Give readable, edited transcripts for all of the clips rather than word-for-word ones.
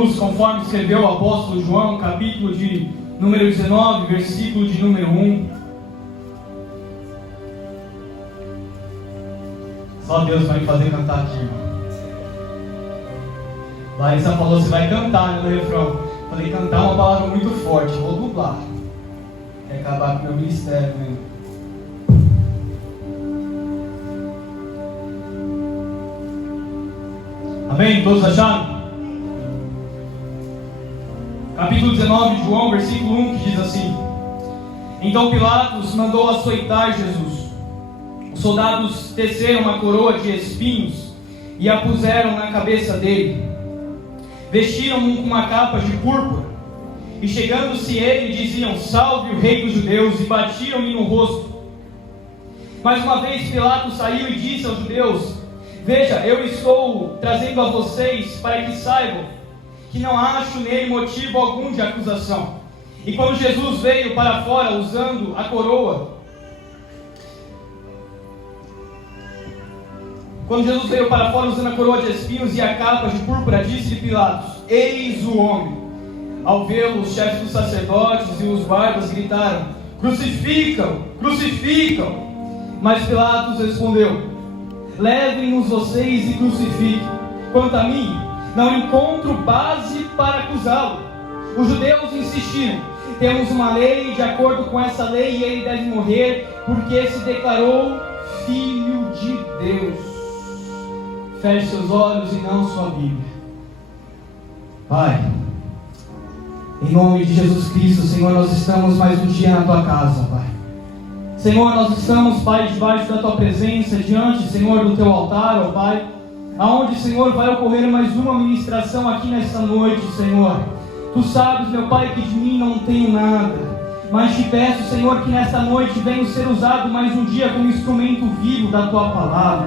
Jesus, conforme escreveu o apóstolo João, capítulo de número 19, versículo de número 1. Só Deus vai me fazer cantar aqui, irmão. Larissa falou, você vai cantar, né, no refrão. Falei, cantar é uma palavra muito forte, vou dublar. Quer acabar com o meu ministério, né? Amém? Todos acharam? Capítulo 19 de João, versículo 1, que diz assim: Então Pilatos mandou açoitar Jesus. Os soldados teceram uma coroa de espinhos e a puseram na cabeça dele. Vestiram-no com uma capa de púrpura. E chegando-se ele, diziam, salve o rei dos judeus, e batiram-lhe no rosto. Mais uma vez Pilatos saiu e disse aos judeus, veja, eu estou trazendo a vocês para que saibam que não acho nele motivo algum de acusação. E quando Jesus veio para fora usando a coroa, de espinhos e a capa de púrpura, disse-lhe Pilatos, eis o homem. Ao vê-lo, os chefes dos sacerdotes e os guardas gritaram, crucificam, crucificam. Mas Pilatos respondeu, levem-nos vocês e crucifiquem. Quanto a mim, não encontro base para acusá-lo. Os judeus insistiram, temos uma lei, de acordo com essa lei ele deve morrer, porque se declarou filho de Deus. Feche seus olhos e não sua Bíblia. Pai, em nome de Jesus Cristo, Senhor, nós estamos mais um dia na Tua casa, Pai. Senhor, nós estamos, Pai, debaixo da Tua presença, diante, Senhor, do Teu altar, ó Pai, aonde, Senhor, vai ocorrer mais uma ministração aqui nesta noite, Senhor. Tu sabes, meu Pai, que de mim não tenho nada, mas te peço, Senhor, que nesta noite venho ser usado mais um dia como instrumento vivo da Tua palavra.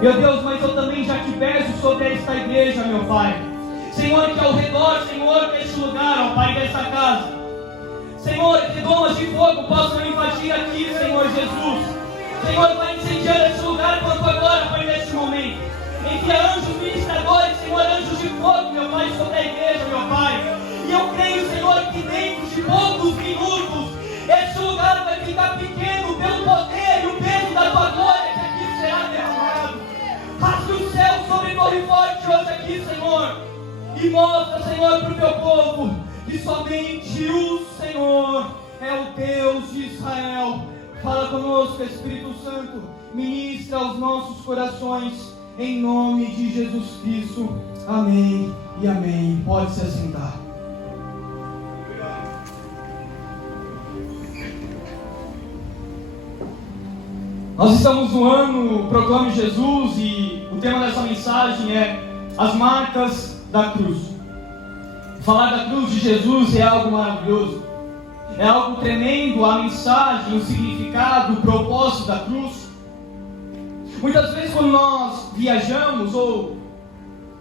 Meu Deus, mas eu também já te peço sobre esta igreja, meu Pai. Senhor, que ao redor, Senhor, deste lugar, ó Pai, desta casa, Senhor, que domas de fogo possam invadir aqui, Senhor Jesus. Senhor, vai incendiar este lugar quanto agora, Pai, neste momento. Envia anjos ministradores, Senhor, anjos de fogo, meu Pai, sobre a igreja, meu Pai. E eu creio, Senhor, que dentro de poucos minutos, este lugar vai ficar pequeno pelo poder e o peso da Tua glória que aqui será derramado. Rasgue o céu sobre Torre Forte hoje aqui, Senhor. E mostra, Senhor, para o Teu povo que somente o Senhor é o Deus de Israel. Fala conosco, Espírito Santo, ministra aos nossos corações, em nome de Jesus Cristo. Amém e amém. Pode se assentar. Nós estamos no ano Proclame Jesus e o tema dessa mensagem é as marcas da cruz. Falar da cruz de Jesus é algo maravilhoso, é algo tremendo, a mensagem, o significado, o propósito da cruz. Muitas vezes quando nós viajamos ou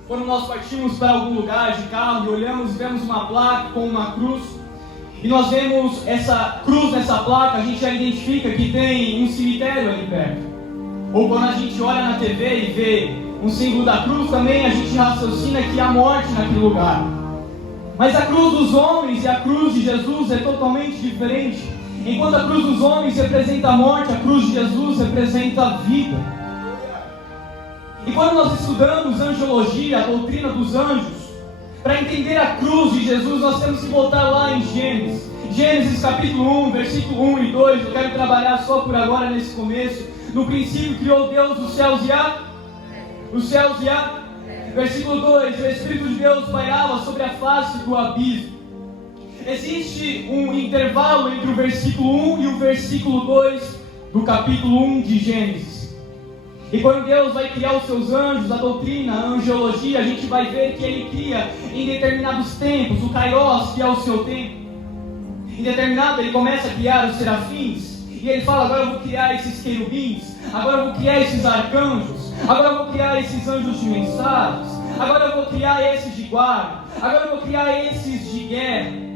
quando nós partimos para algum lugar de carro e olhamos e vemos uma placa com uma cruz, e nós vemos essa cruz nessa placa, a gente já identifica que tem um cemitério ali perto. Ou quando a gente olha na TV e vê um símbolo da cruz, também a gente raciocina que há morte naquele lugar. Mas a cruz dos homens e a cruz de Jesus é totalmente diferente. Enquanto a cruz dos homens representa a morte, a cruz de Jesus representa a vida. E quando nós estudamos angiologia, a doutrina dos anjos, para entender a cruz de Jesus, nós temos que voltar lá em Gênesis. Gênesis capítulo 1, versículo 1 e 2. Eu quero trabalhar só por agora nesse começo. No princípio criou Deus os céus e a... Versículo 2, o Espírito de Deus pairava sobre a face do abismo. Existe um intervalo entre o versículo 1 e o versículo 2 do capítulo 1 de Gênesis. E quando Deus vai criar os seus anjos, a doutrina, a angiologia, a gente vai ver que Ele cria em determinados tempos, o Kairos, que é o seu tempo. Em determinado, Ele começa a criar os serafins, e Ele fala, agora eu vou criar esses querubins, agora eu vou criar esses arcanjos, agora eu vou criar esses anjos de mensagens, agora eu vou criar esses de guarda, agora eu vou criar esses de guerra.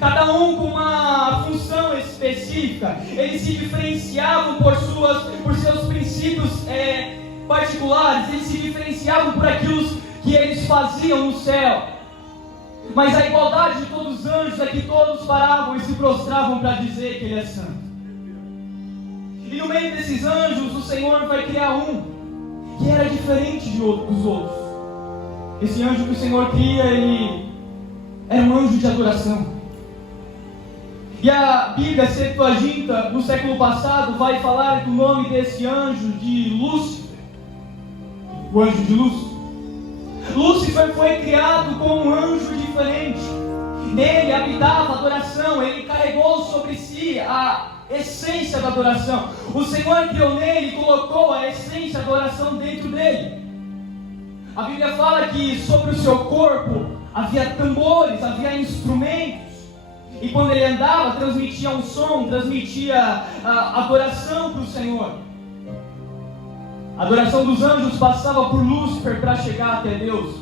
Cada um com uma função específica. Eles se diferenciavam por seus princípios particulares. Eles se diferenciavam por aquilo que eles faziam no céu. Mas a igualdade de todos os anjos é que todos paravam e se prostravam para dizer que Ele é santo. E no meio desses anjos, o Senhor vai criar um que era diferente dos outros. Esse anjo que o Senhor cria, ele era um anjo de adoração. E a Bíblia Septuaginta, no século passado, vai falar do nome desse anjo de Lúcifer. O anjo de luz. Lúcifer foi criado como um anjo diferente. Nele habitava a adoração. Ele carregou sobre si a essência da adoração. O Senhor criou nele e colocou a essência da adoração dentro dele. A Bíblia fala que sobre o seu corpo havia tambores, havia instrumentos. E quando ele andava, transmitia um som, transmitia adoração para o Senhor. A adoração dos anjos passava por Lúcifer para chegar até Deus.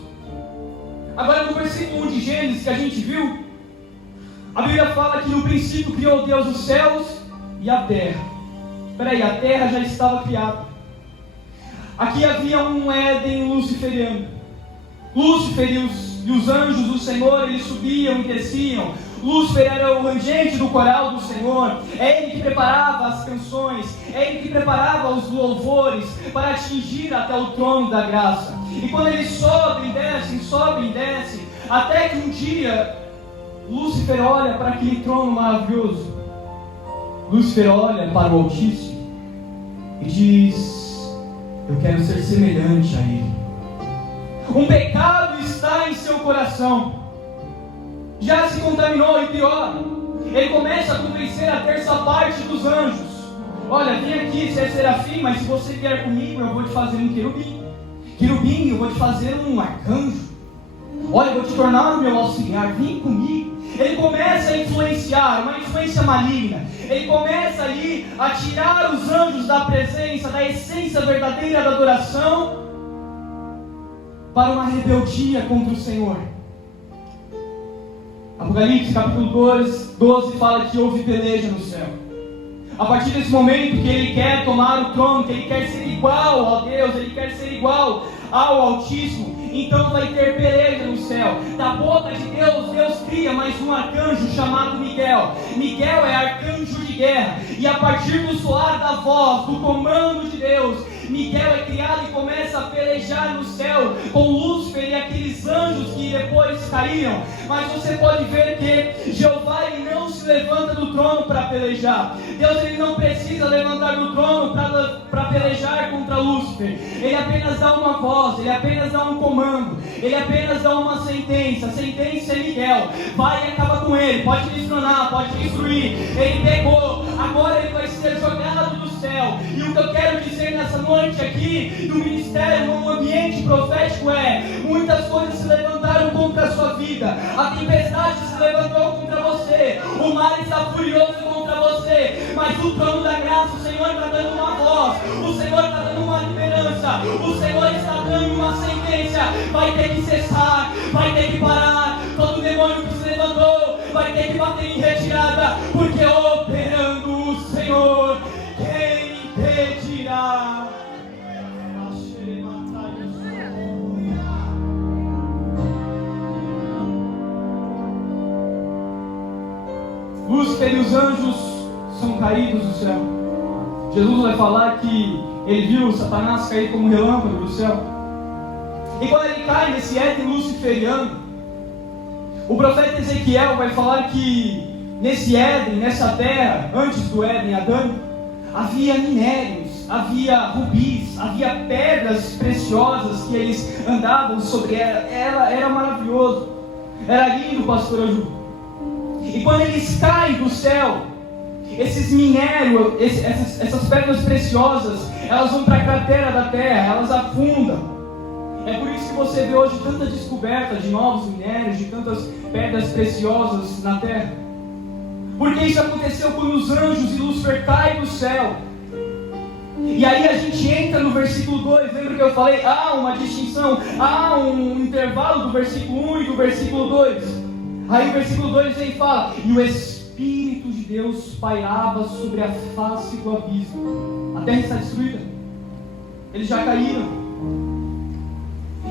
Agora no versículo 1 de Gênesis que a gente viu, a Bíblia fala que no princípio criou Deus os céus e a terra. Peraí, a terra já estava criada. Aqui havia um Éden luciferiano. Lúcifer e os anjos do Senhor, eles subiam e desciam. Lúcifer era o rangente do coral do Senhor. É ele que preparava as canções, é ele que preparava os louvores para atingir até o trono da graça. E quando eles sobem e descem, até que um dia Lúcifer olha para aquele trono maravilhoso. Lúcifer olha para o Altíssimo e diz: eu quero ser semelhante a Ele. Um pecado está em seu coração. Já se contaminou e pior, ele começa a convencer a terça parte dos anjos. Olha, vem aqui, você é serafim, mas se você vier comigo, eu vou te fazer um querubim. Querubim, eu vou te fazer um arcanjo. Olha, eu vou te tornar o meu auxiliar, vem comigo. Ele começa a influenciar, uma influência maligna. Ele começa ali a tirar os anjos da presença, da essência verdadeira da adoração, para uma rebeldia contra o Senhor. Apocalipse capítulo 12 fala que houve peleja no céu. A partir desse momento que ele quer tomar o trono, que ele quer ser igual a Deus, ele quer ser igual ao Altíssimo, então vai ter peleja no céu. Da boca de Deus, Deus cria mais um arcanjo chamado Miguel. Miguel é arcanjo de guerra. E a partir do soar da voz, do comando de Deus, Miguel é criado e começa a pelejar no céu com Lúcifer e aqueles anjos que depois caíram. Mas você pode ver que Jeová ele não se levanta do trono para pelejar. Deus ele não precisa levantar do trono para pelejar contra Lúcifer. Ele apenas dá uma voz, ele apenas dá um comando, ele apenas dá uma sentença. A sentença é Miguel. Vai e acaba com ele, pode destronar, pode destruir. Ele pegou, agora ele vai ser jogado do céu. E o que eu quero dizer nessa noite aqui, no ministério, no ambiente profético muitas coisas se levantaram contra a sua vida. A tempestade se levantou contra você, o mar está furioso contra você, mas o trono da graça, o Senhor está dando uma voz, o Senhor está dando uma liderança, o Senhor está dando uma sentença. Vai ter que cessar, vai ter que parar. Todo demônio que se levantou vai ter que bater em retirada, porque operando o Senhor, quem impedirá? Lúcifer e os anjos são caídos do céu. Jesus vai falar que ele viu Satanás cair como relâmpago do céu. E quando ele cai nesse Éden luciferiano, o profeta Ezequiel vai falar que nesse Éden, nessa terra, antes do Éden, Adão, havia minérios, havia rubis, havia pedras preciosas que eles andavam sobre ela. Era maravilhoso, era lindo, pastor Aju. E quando eles caem do céu, esses minérios, essas pedras preciosas, elas vão para a cratera da terra, elas afundam. É por isso que você vê hoje tanta descoberta de novos minérios, de tantas pedras preciosas na terra. Porque isso aconteceu quando os anjos e Lúcifer caem do céu. E aí a gente entra no versículo 2, lembra que eu falei? Há uma distinção, há um intervalo do versículo 1 e do versículo 2. Aí o versículo 2 ele fala: e o Espírito de Deus pairava sobre a face do abismo. A terra está destruída, eles já caíram.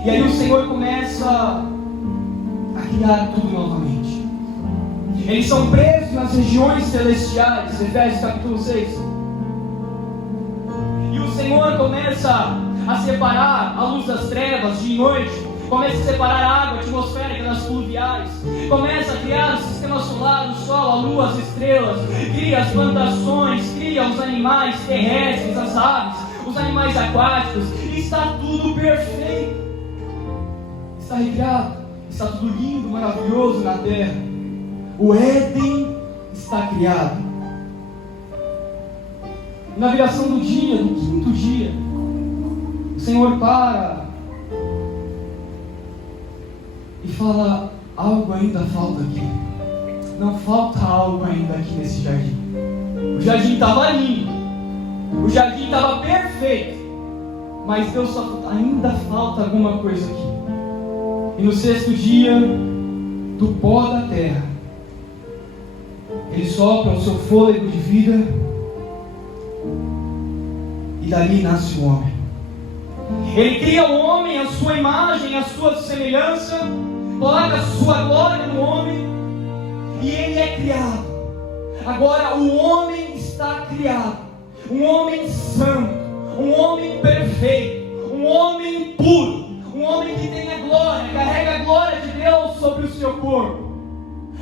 E aí o Senhor começa a criar tudo novamente. Eles são presos nas regiões celestiais, Efésios capítulo 6. E o Senhor começa a separar a luz das trevas de noite, começa a separar a água atmosférica das fluviais, começa a criar o sistema solar, o sol, a lua, as estrelas, cria as plantações, cria os animais terrestres, as aves, os animais aquáticos, e está tudo perfeito, está recriado, está tudo lindo, maravilhoso na terra. O Éden está criado. Na viração do dia, do quinto dia, o Senhor para e fala: algo ainda falta aqui. Não falta algo ainda aqui nesse jardim. O jardim estava lindo, o jardim estava perfeito, mas Deus só ainda falta alguma coisa aqui. E no sexto dia, do pó da terra, Ele sopra o seu fôlego de vida, e dali nasce o homem. Ele cria o homem à sua imagem, à sua semelhança, coloca a sua glória no homem, e ele é criado. Agora o homem está criado, um homem santo, um homem perfeito, um homem puro, um homem que tem a glória, carrega a glória de Deus sobre o seu corpo.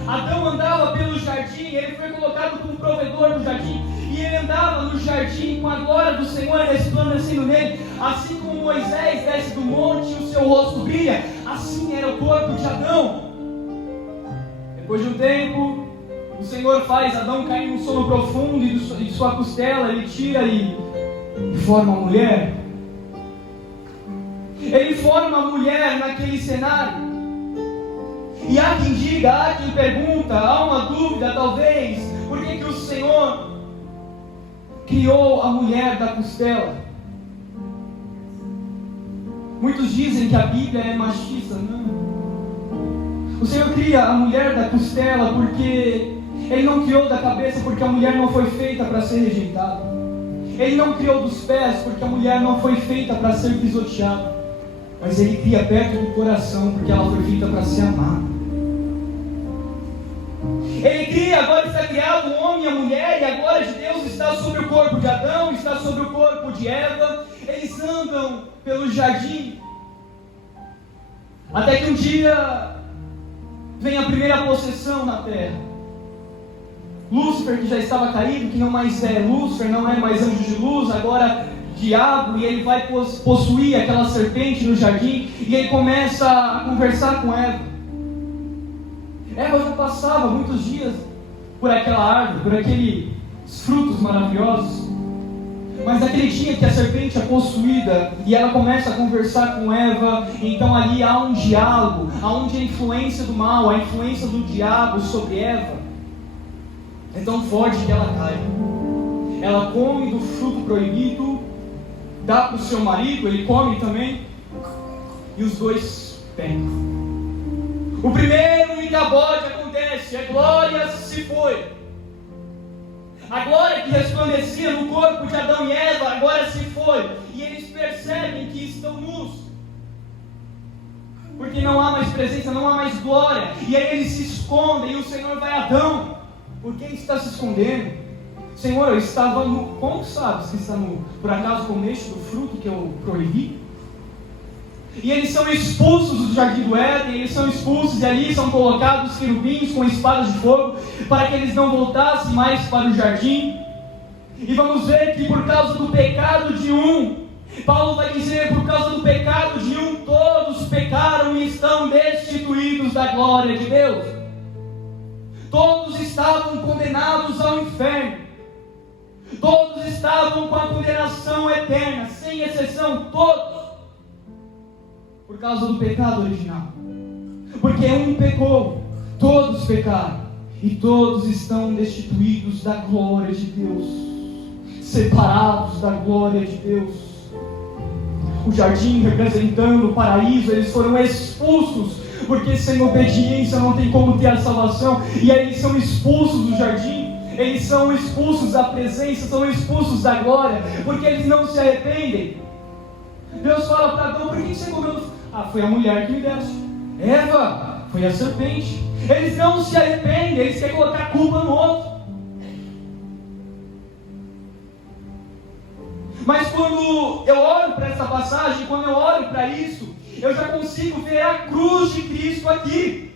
Adão andava pelo jardim, ele foi colocado como provedor do jardim, e ele andava no jardim com a glória do Senhor resplandecendo nele. Assim como Moisés desce do monte e o seu rosto brilha, assim era o corpo de Adão. Depois de um tempo, o Senhor faz Adão cair num sono profundo, e de sua costela ele tira e forma a mulher. Ele forma a mulher naquele cenário. E há quem diga, há quem pergunta, há uma dúvida talvez, por que o Senhor criou a mulher da costela? Muitos dizem que a Bíblia é machista. Não. O Senhor cria a mulher da costela porque Ele não criou da cabeça, porque a mulher não foi feita para ser rejeitada. Ele não criou dos pés porque a mulher não foi feita para ser pisoteada. Mas Ele cria perto do coração porque ela foi feita para ser amada. Ele cria, agora está criado o homem e a mulher, e a glória de Deus está sobre o corpo de Adão, está sobre o corpo de Eva. Eles andam pelo jardim, até que um dia vem a primeira possessão na terra. Lúcifer, que já estava caído, que não mais é Lúcifer, não é mais anjo de luz, agora diabo, e ele vai possuir aquela serpente no jardim, e ele começa a conversar com Eva. Eva já passava muitos dias por aquela árvore, por aqueles frutos maravilhosos, mas naquele dia que a serpente é possuída e ela começa a conversar com Eva, então ali há um diálogo, onde a influência do mal, a influência do diabo sobre Eva é tão forte que ela cai. Ela come do fruto proibido, dá para o seu marido, ele come também, e os dois pecam. O primeiro engabote acontece, a glória se foi. A glória que resplandecia no corpo de Adão e Eva agora se foi, e eles percebem que estão nus, porque não há mais presença, não há mais glória, e aí eles se escondem, e o Senhor vai a Adão: por que está se escondendo? Senhor, eu estava nu. Como sabes que está nu? Por acaso comeste do fruto que eu proibi? E eles são expulsos do jardim do Éden, eles são expulsos, e ali são colocados querubins com espadas de fogo, para que eles não voltassem mais para o jardim. E vamos ver que por causa do pecado de um, Paulo vai dizer, por causa do pecado de um, todos pecaram e estão destituídos da glória de Deus. Todos estavam condenados ao inferno. Todos estavam com a condenação eterna, sem exceção, todos. Por causa do pecado original. Porque um pecou, todos pecaram, e todos estão destituídos da glória de Deus, separados da glória de Deus. O jardim representando o paraíso, eles foram expulsos, porque sem obediência não tem como ter a salvação, e aí eles são expulsos do jardim. Eles são expulsos da presença, são expulsos da glória, porque eles não se arrependem. Deus fala para Adão: por que você comeu? Ah, foi a mulher que me deste. Eva, foi a serpente. Eles não se arrependem, eles querem colocar a culpa no outro. Mas quando eu olho para essa passagem, quando eu olho para isso, eu já consigo ver a cruz de Cristo aqui.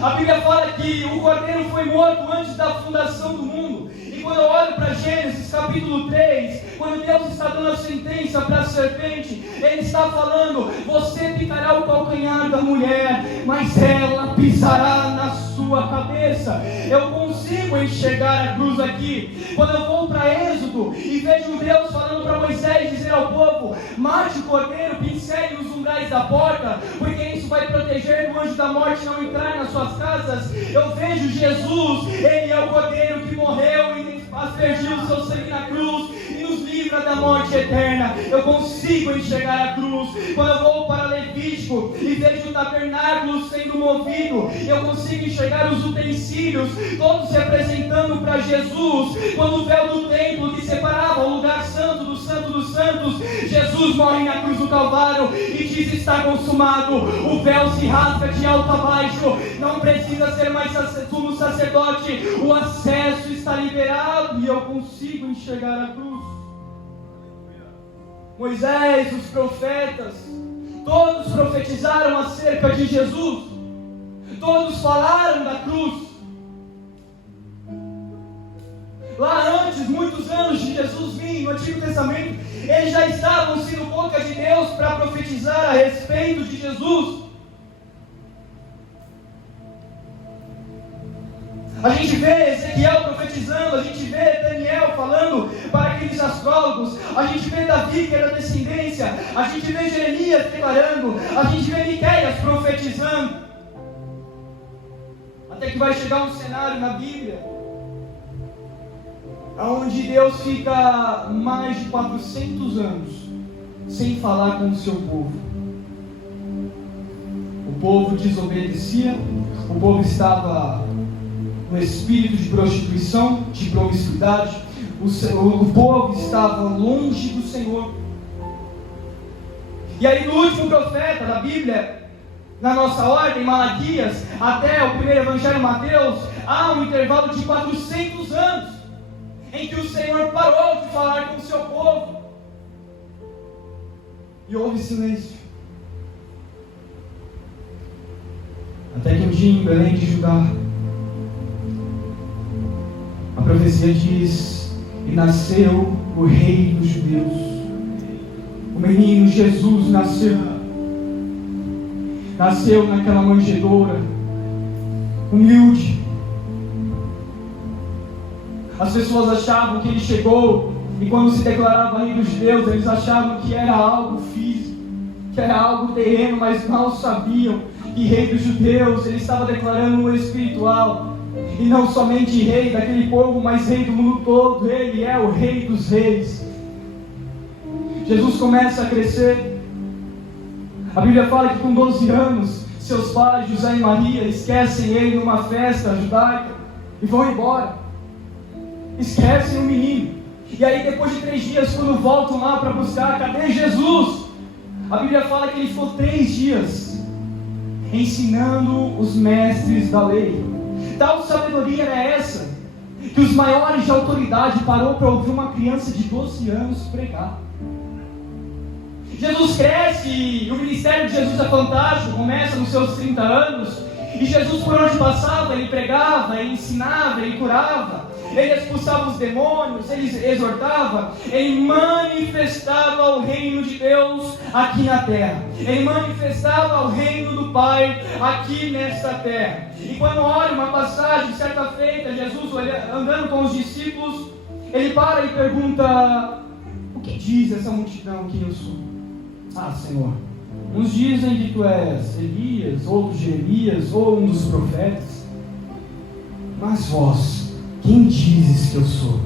A Bíblia fala que o Cordeiro foi morto antes da fundação do mundo. E quando eu olho para Gênesis capítulo 3, quando Deus está dando a sentença para a serpente, Ele está falando: você picará o calcanhar da mulher, mas ela pisará na sua cabeça. Eu consigo enxergar a cruz aqui. Quando eu vou para Êxodo e vejo Deus falando para Moisés dizer ao povo: mate o cordeiro, pincele os umbrais da porta, porque isso vai proteger o anjo da morte não entrar nas suas casas. Eu vejo Jesus, Ele é o cordeiro que morreu e aspergiu o seu sangue na cruz e nos livra da morte eterna. Eu consigo enxergar a cruz. Quando eu vou para Levítico e vejo o tabernáculo sendo movido, eu consigo enxergar os utensílios todos representando para Jesus. Quando o véu do templo que separava o lugar santo dos santos, Jesus morre na cruz do Calvário e diz: está consumado. O véu se rasga de alto a baixo, não precisa ser mais sumo sacerdote, o acesso está liberado e eu consigo enxergar a cruz. Moisés, os profetas, todos profetizaram acerca de Jesus, todos falaram da cruz. Lá antes, muitos anos de Jesus vir, no Antigo Testamento, eles já estavam sendo boca de Deus para profetizar a respeito de Jesus. A gente vê Ezequiel profetizando, a gente vê Daniel falando para aqueles astrólogos, a gente vê Davi que era descendência, a gente vê Jeremias declarando, a gente vê Miqueias profetizando. Até que vai chegar um cenário na Bíblia onde Deus fica mais de 400 anos sem falar com o seu povo. O povo desobedecia, o povo estava no espírito de prostituição, de promiscuidade, o povo estava longe do Senhor. E aí no último profeta da Bíblia, na nossa ordem, Malaquias, até o primeiro evangelho Mateus, há um intervalo de 400 anos em que o Senhor parou de falar com o seu povo e houve silêncio. Até que um dia em Belém de Judá, a profecia diz: e nasceu o Rei dos Judeus. O menino Jesus nasceu naquela manjedoura, humilde. As pessoas achavam que ele chegou, e quando se declarava Rei dos Judeus, eles achavam que era algo físico, que era algo terreno, mas mal sabiam que Rei dos Judeus, ele estava declarando o espiritual, e não somente Rei daquele povo, mas Rei do mundo todo. Ele é o Rei dos Reis. Jesus começa a crescer. A Bíblia fala que com 12 anos, seus pais, José e Maria, esquecem ele numa festa judaica e vão embora. Esquecem o menino. E aí depois de 3 dias, quando voltam lá para buscar, cadê Jesus? A Bíblia fala que ele ficou 3 dias ensinando os mestres da lei. Tal sabedoria era essa, que os maiores de autoridade parou para ouvir uma criança de 12 anos pregar. Jesus cresce e o ministério de Jesus é fantástico, começa nos seus 30 anos, e Jesus por onde passava, ele pregava, ele ensinava, ele curava, ele expulsava os demônios, ele exortava, ele manifestava o reino de Deus aqui na terra, ele manifestava o reino do Pai aqui nesta terra. E quando olha uma passagem, certa feita, Jesus andando com os discípulos, ele para e pergunta: o que diz essa multidão que eu sou? Ah, Senhor, uns dizem que tu és Elias, outros Jeremias, ou um dos profetas, mas vós, quem dizes que eu sou?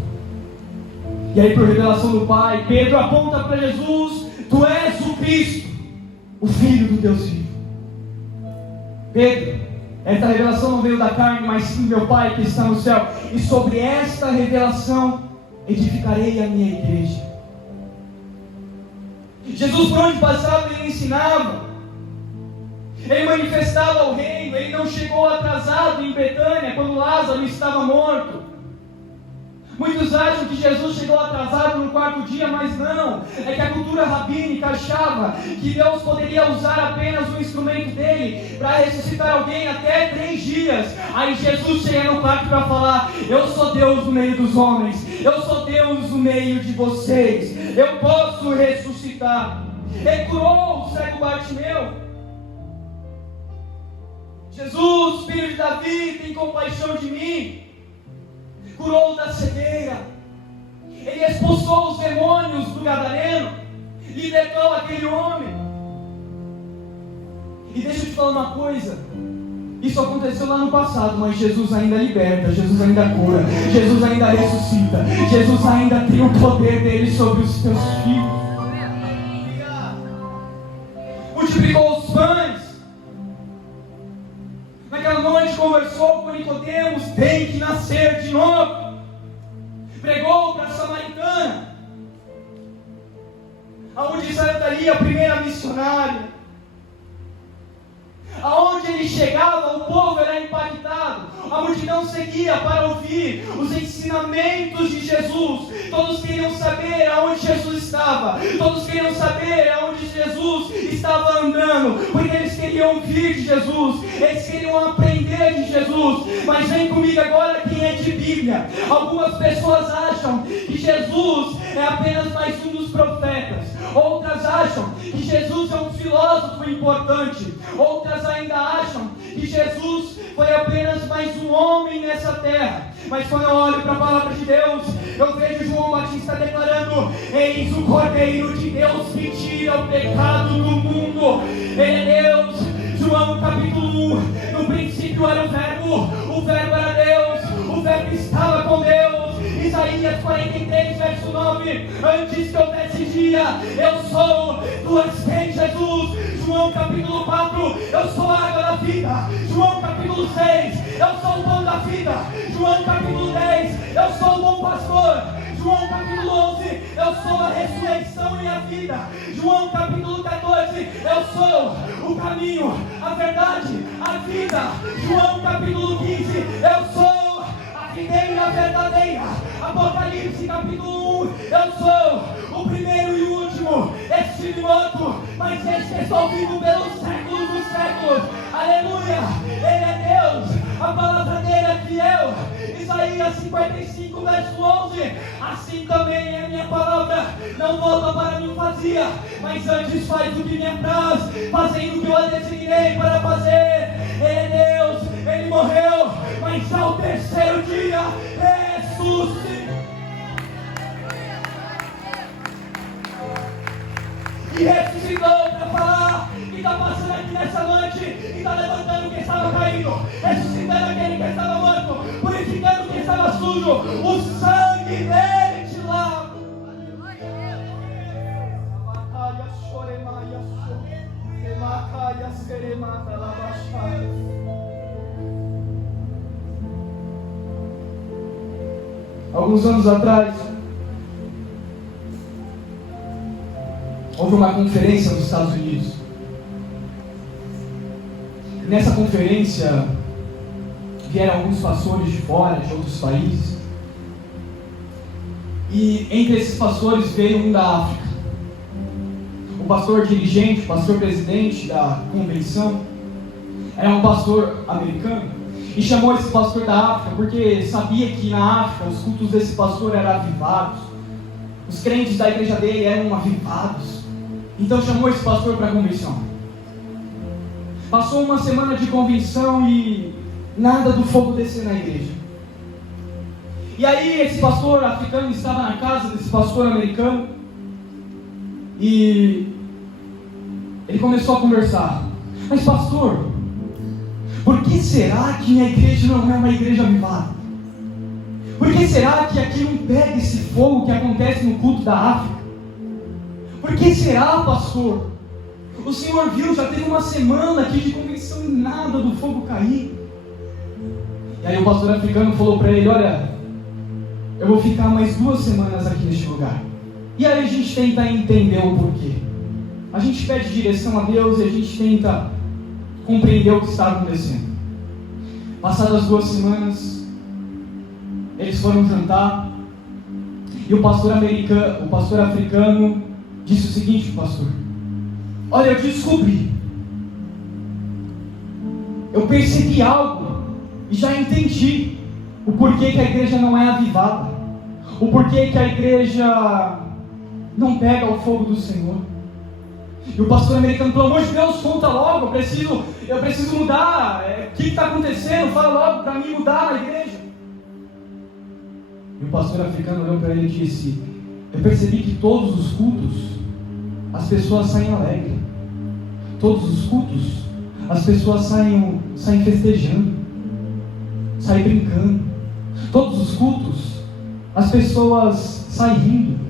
E aí, por revelação do Pai, Pedro aponta para Jesus: tu és o Cristo, o Filho do Deus vivo. Pedro, esta revelação não veio da carne, mas sim do meu Pai que está no céu, e sobre esta revelação edificarei a minha igreja. Jesus, por onde passava, ele ensinava. Ele manifestava o reino. Ele não chegou atrasado em Betânia quando Lázaro estava morto. Muitos acham que Jesus chegou atrasado no quarto dia, mas não. É que a cultura rabínica achava que Deus poderia usar apenas o instrumento dele para ressuscitar alguém até 3 dias. Aí Jesus chega no quarto para falar: eu sou Deus no meio dos homens, eu sou Deus no meio de vocês, eu posso ressuscitar. Ele curou o cego Bartimeu. Jesus, filho de Davi, tem compaixão de mim. Curou da cegueira. Ele expulsou os demônios do gadareno, libertou aquele homem. E deixa eu te falar uma coisa: isso aconteceu lá no passado, mas Jesus ainda liberta, Jesus ainda cura, Jesus ainda ressuscita, Jesus ainda tem o poder dele sobre os teus filhos. Multiplicou os pães. Naquela noite conversou com Nicodemos: tem que nascer de novo. Pregou para a samaritana, aonde saiu dali a primeira missionária. Aonde ele chegava, o povo era impactado. A multidão seguia para ouvir os ensinamentos de Jesus. Todos queriam saber aonde Jesus estava. Todos queriam saber aonde Jesus estava andando, porque eles queriam ouvir de Jesus, eles queriam aprender de Jesus. Mas vem comigo agora quem é de Bíblia. Algumas pessoas acham que Jesus é apenas mais um dos profetas. Outras acham que Jesus é um filósofo importante. Outras ainda acham que Jesus foi apenas mais um homem nessa terra. Mas quando eu olho para a palavra de Deus, eu vejo João Batista declarando: eis o Cordeiro de Deus que tira o pecado do mundo. Ele é Deus. João capítulo 1: no princípio era o verbo era Deus, o verbo estava com Deus. Isaías 43, verso 9: antes que houvesse dia, eu sou. Tu és quem, Jesus? João capítulo 4: eu sou a água da vida. João capítulo 6: eu sou o pão da vida. João capítulo 10: eu sou o bom pastor. João capítulo 11: eu sou a ressurreição e a vida. João capítulo 14: eu sou o caminho, a verdade, a vida. João capítulo 15: eu sou a videira verdadeira. Apocalipse capítulo 1: eu sou o primeiro e o último. Estive morto, mas este estou vivo pelos séculos dos séculos. Aleluia! Ele é Deus, a palavra dele é fiel. Isaías 55, verso 11: assim também é a minha palavra, não volta para mim vazia, mas antes faz o que me apraz, fazendo o que eu a designei para fazer. Ele é Deus, ele morreu, mas ao terceiro dia ressuscitou. E ressuscitou para falar que está passando aqui nessa noite e está levantando quem estava caído, ressuscitando aquele que estava morto, purificando quem estava sujo. O sangue dele te lava. Alguns anos atrás, houve uma conferência nos Estados Unidos. Nessa conferência vieram alguns pastores de fora, de outros países. E entre esses pastores veio um da África. O pastor dirigente, o pastor presidente da convenção era um pastor americano. E chamou esse pastor da África porque sabia que na África os cultos desse pastor eram avivados. Os crentes da igreja dele eram avivados. Então chamou esse pastor para a convenção. Passou uma semana de convenção e nada do fogo descer na igreja. E aí esse pastor africano estava na casa desse pastor americano e ele começou a conversar. Mas pastor, por que será que minha igreja não é uma igreja avivada? Por que será que aqui não pega esse fogo que acontece no culto da África? Por que será, pastor? O senhor viu, já teve uma semana aqui de convenção e nada do fogo cair. E aí o pastor africano falou para ele: olha, eu vou ficar mais 2 semanas aqui neste lugar. E aí a gente tenta entender o porquê. A gente pede direção a Deus e a gente tenta compreendeu o que estava acontecendo. Passadas 2 semanas, eles foram jantar, e o pastor africano, disse o seguinte para o pastor: olha, eu descobri, eu percebi algo, e já entendi o porquê que a igreja não é avivada, o porquê que a igreja não pega o fogo do Senhor. E o pastor americano: pelo amor de Deus, conta logo, eu preciso mudar, o que está acontecendo? Fala logo para mim mudar na igreja. E o pastor africano olhou para ele e disse: eu percebi que todos os cultos, as pessoas saem alegres. Todos os cultos, as pessoas saem festejando, saem brincando. Todos os cultos, as pessoas saem rindo.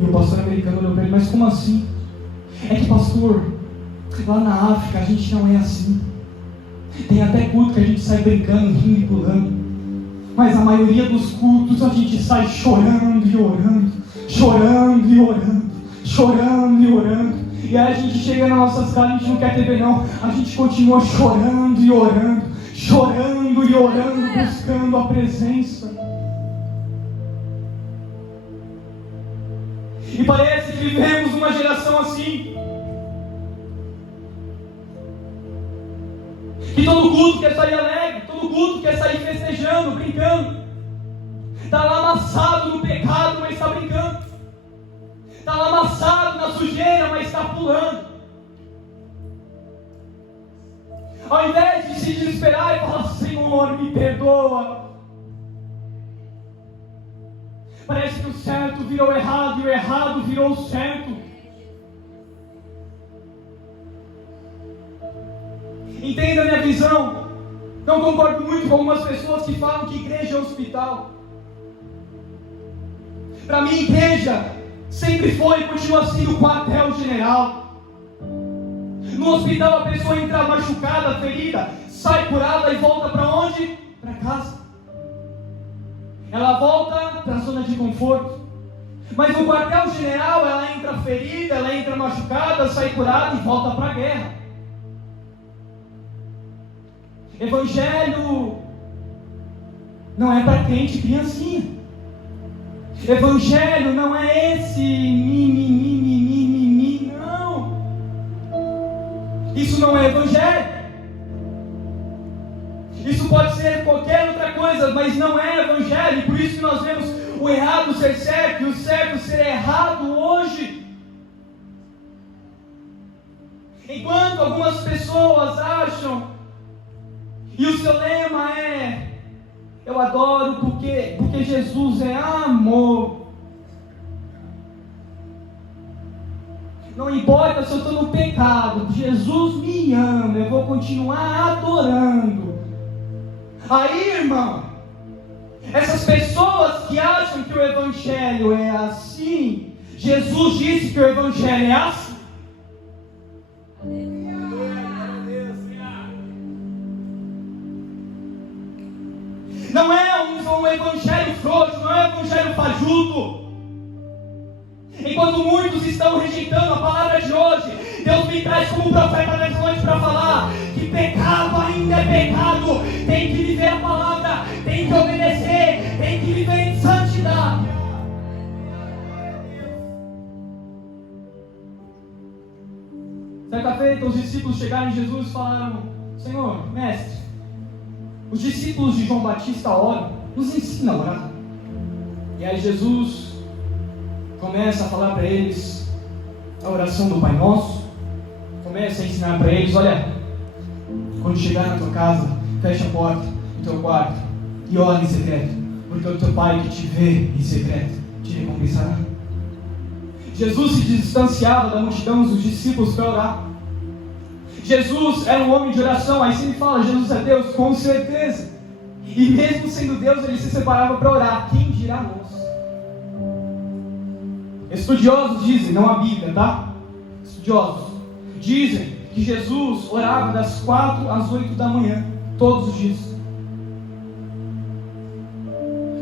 E o pastor americano olhou para ele: mas como assim? É que, pastor, lá na África a gente não é assim. Tem até culto que a gente sai brincando, rindo e pulando. Mas a maioria dos cultos a gente sai chorando e orando, chorando e orando, chorando e orando. E aí a gente chega nas nossas casas, a gente não quer TV não, a gente continua chorando e orando, chorando e orando, buscando a presença. E parece que vivemos uma geração assim, que todo culto quer sair alegre, todo culto quer sair festejando, brincando. Está lá amassado no pecado, mas está brincando. Está lá amassado na sujeira, mas está pulando. Ao invés de se desesperar e falar: Senhor, me perdoa, parece que o certo virou errado e o errado virou o certo. Entenda a minha visão. Não concordo muito com algumas pessoas que falam que igreja é hospital. Para mim, igreja sempre foi e continua sendo quartel-general. No hospital a pessoa entra machucada, ferida, sai curada e volta para onde? Para casa. Ela volta para a zona de conforto. Mas no quartel-general ela entra ferida, ela entra machucada, sai curada e volta para a guerra. Evangelho não é para crente criancinha. Evangelho não é esse mimimi, não. Isso não é evangelho. Isso pode ser qualquer outra coisa, mas não é evangelho. Por isso que nós vemos o errado ser certo e o certo ser errado hoje. Enquanto algumas pessoas acham, e o seu lema é: eu adoro porque Jesus é amor. Não importa se eu estou no pecado, Jesus me ama, eu vou continuar adorando. Aí, irmão, essas pessoas que acham que o evangelho é assim, Jesus disse que o evangelho é assim. Não é um evangelho frouxo, não é um evangelho fajuto. Enquanto muitos estão rejeitando a palavra de hoje, Deus me traz como profeta nessa noite para falar que pecado ainda é pecado. Tem que viver a palavra, tem que obedecer, tem que viver em santidade. Certa feita, os discípulos chegaram em Jesus e falaram: Senhor, mestre, os discípulos de João Batista oram, nos ensina a orar. E aí Jesus começa a falar para eles a oração do Pai Nosso, começa a ensinar para eles: olha, quando chegar na tua casa, fecha a porta do teu quarto e ora em secreto, porque o teu Pai que te vê em secreto te recompensará. Jesus se distanciava da multidão dos discípulos para orar. Jesus era um homem de oração. Aí você me fala: Jesus é Deus? Com certeza. E mesmo sendo Deus, ele se separava para orar. Quem dirá nós? Estudiosos dizem, não a Bíblia, tá? Estudiosos dizem que Jesus orava das 4 às 8 da manhã, todos os dias.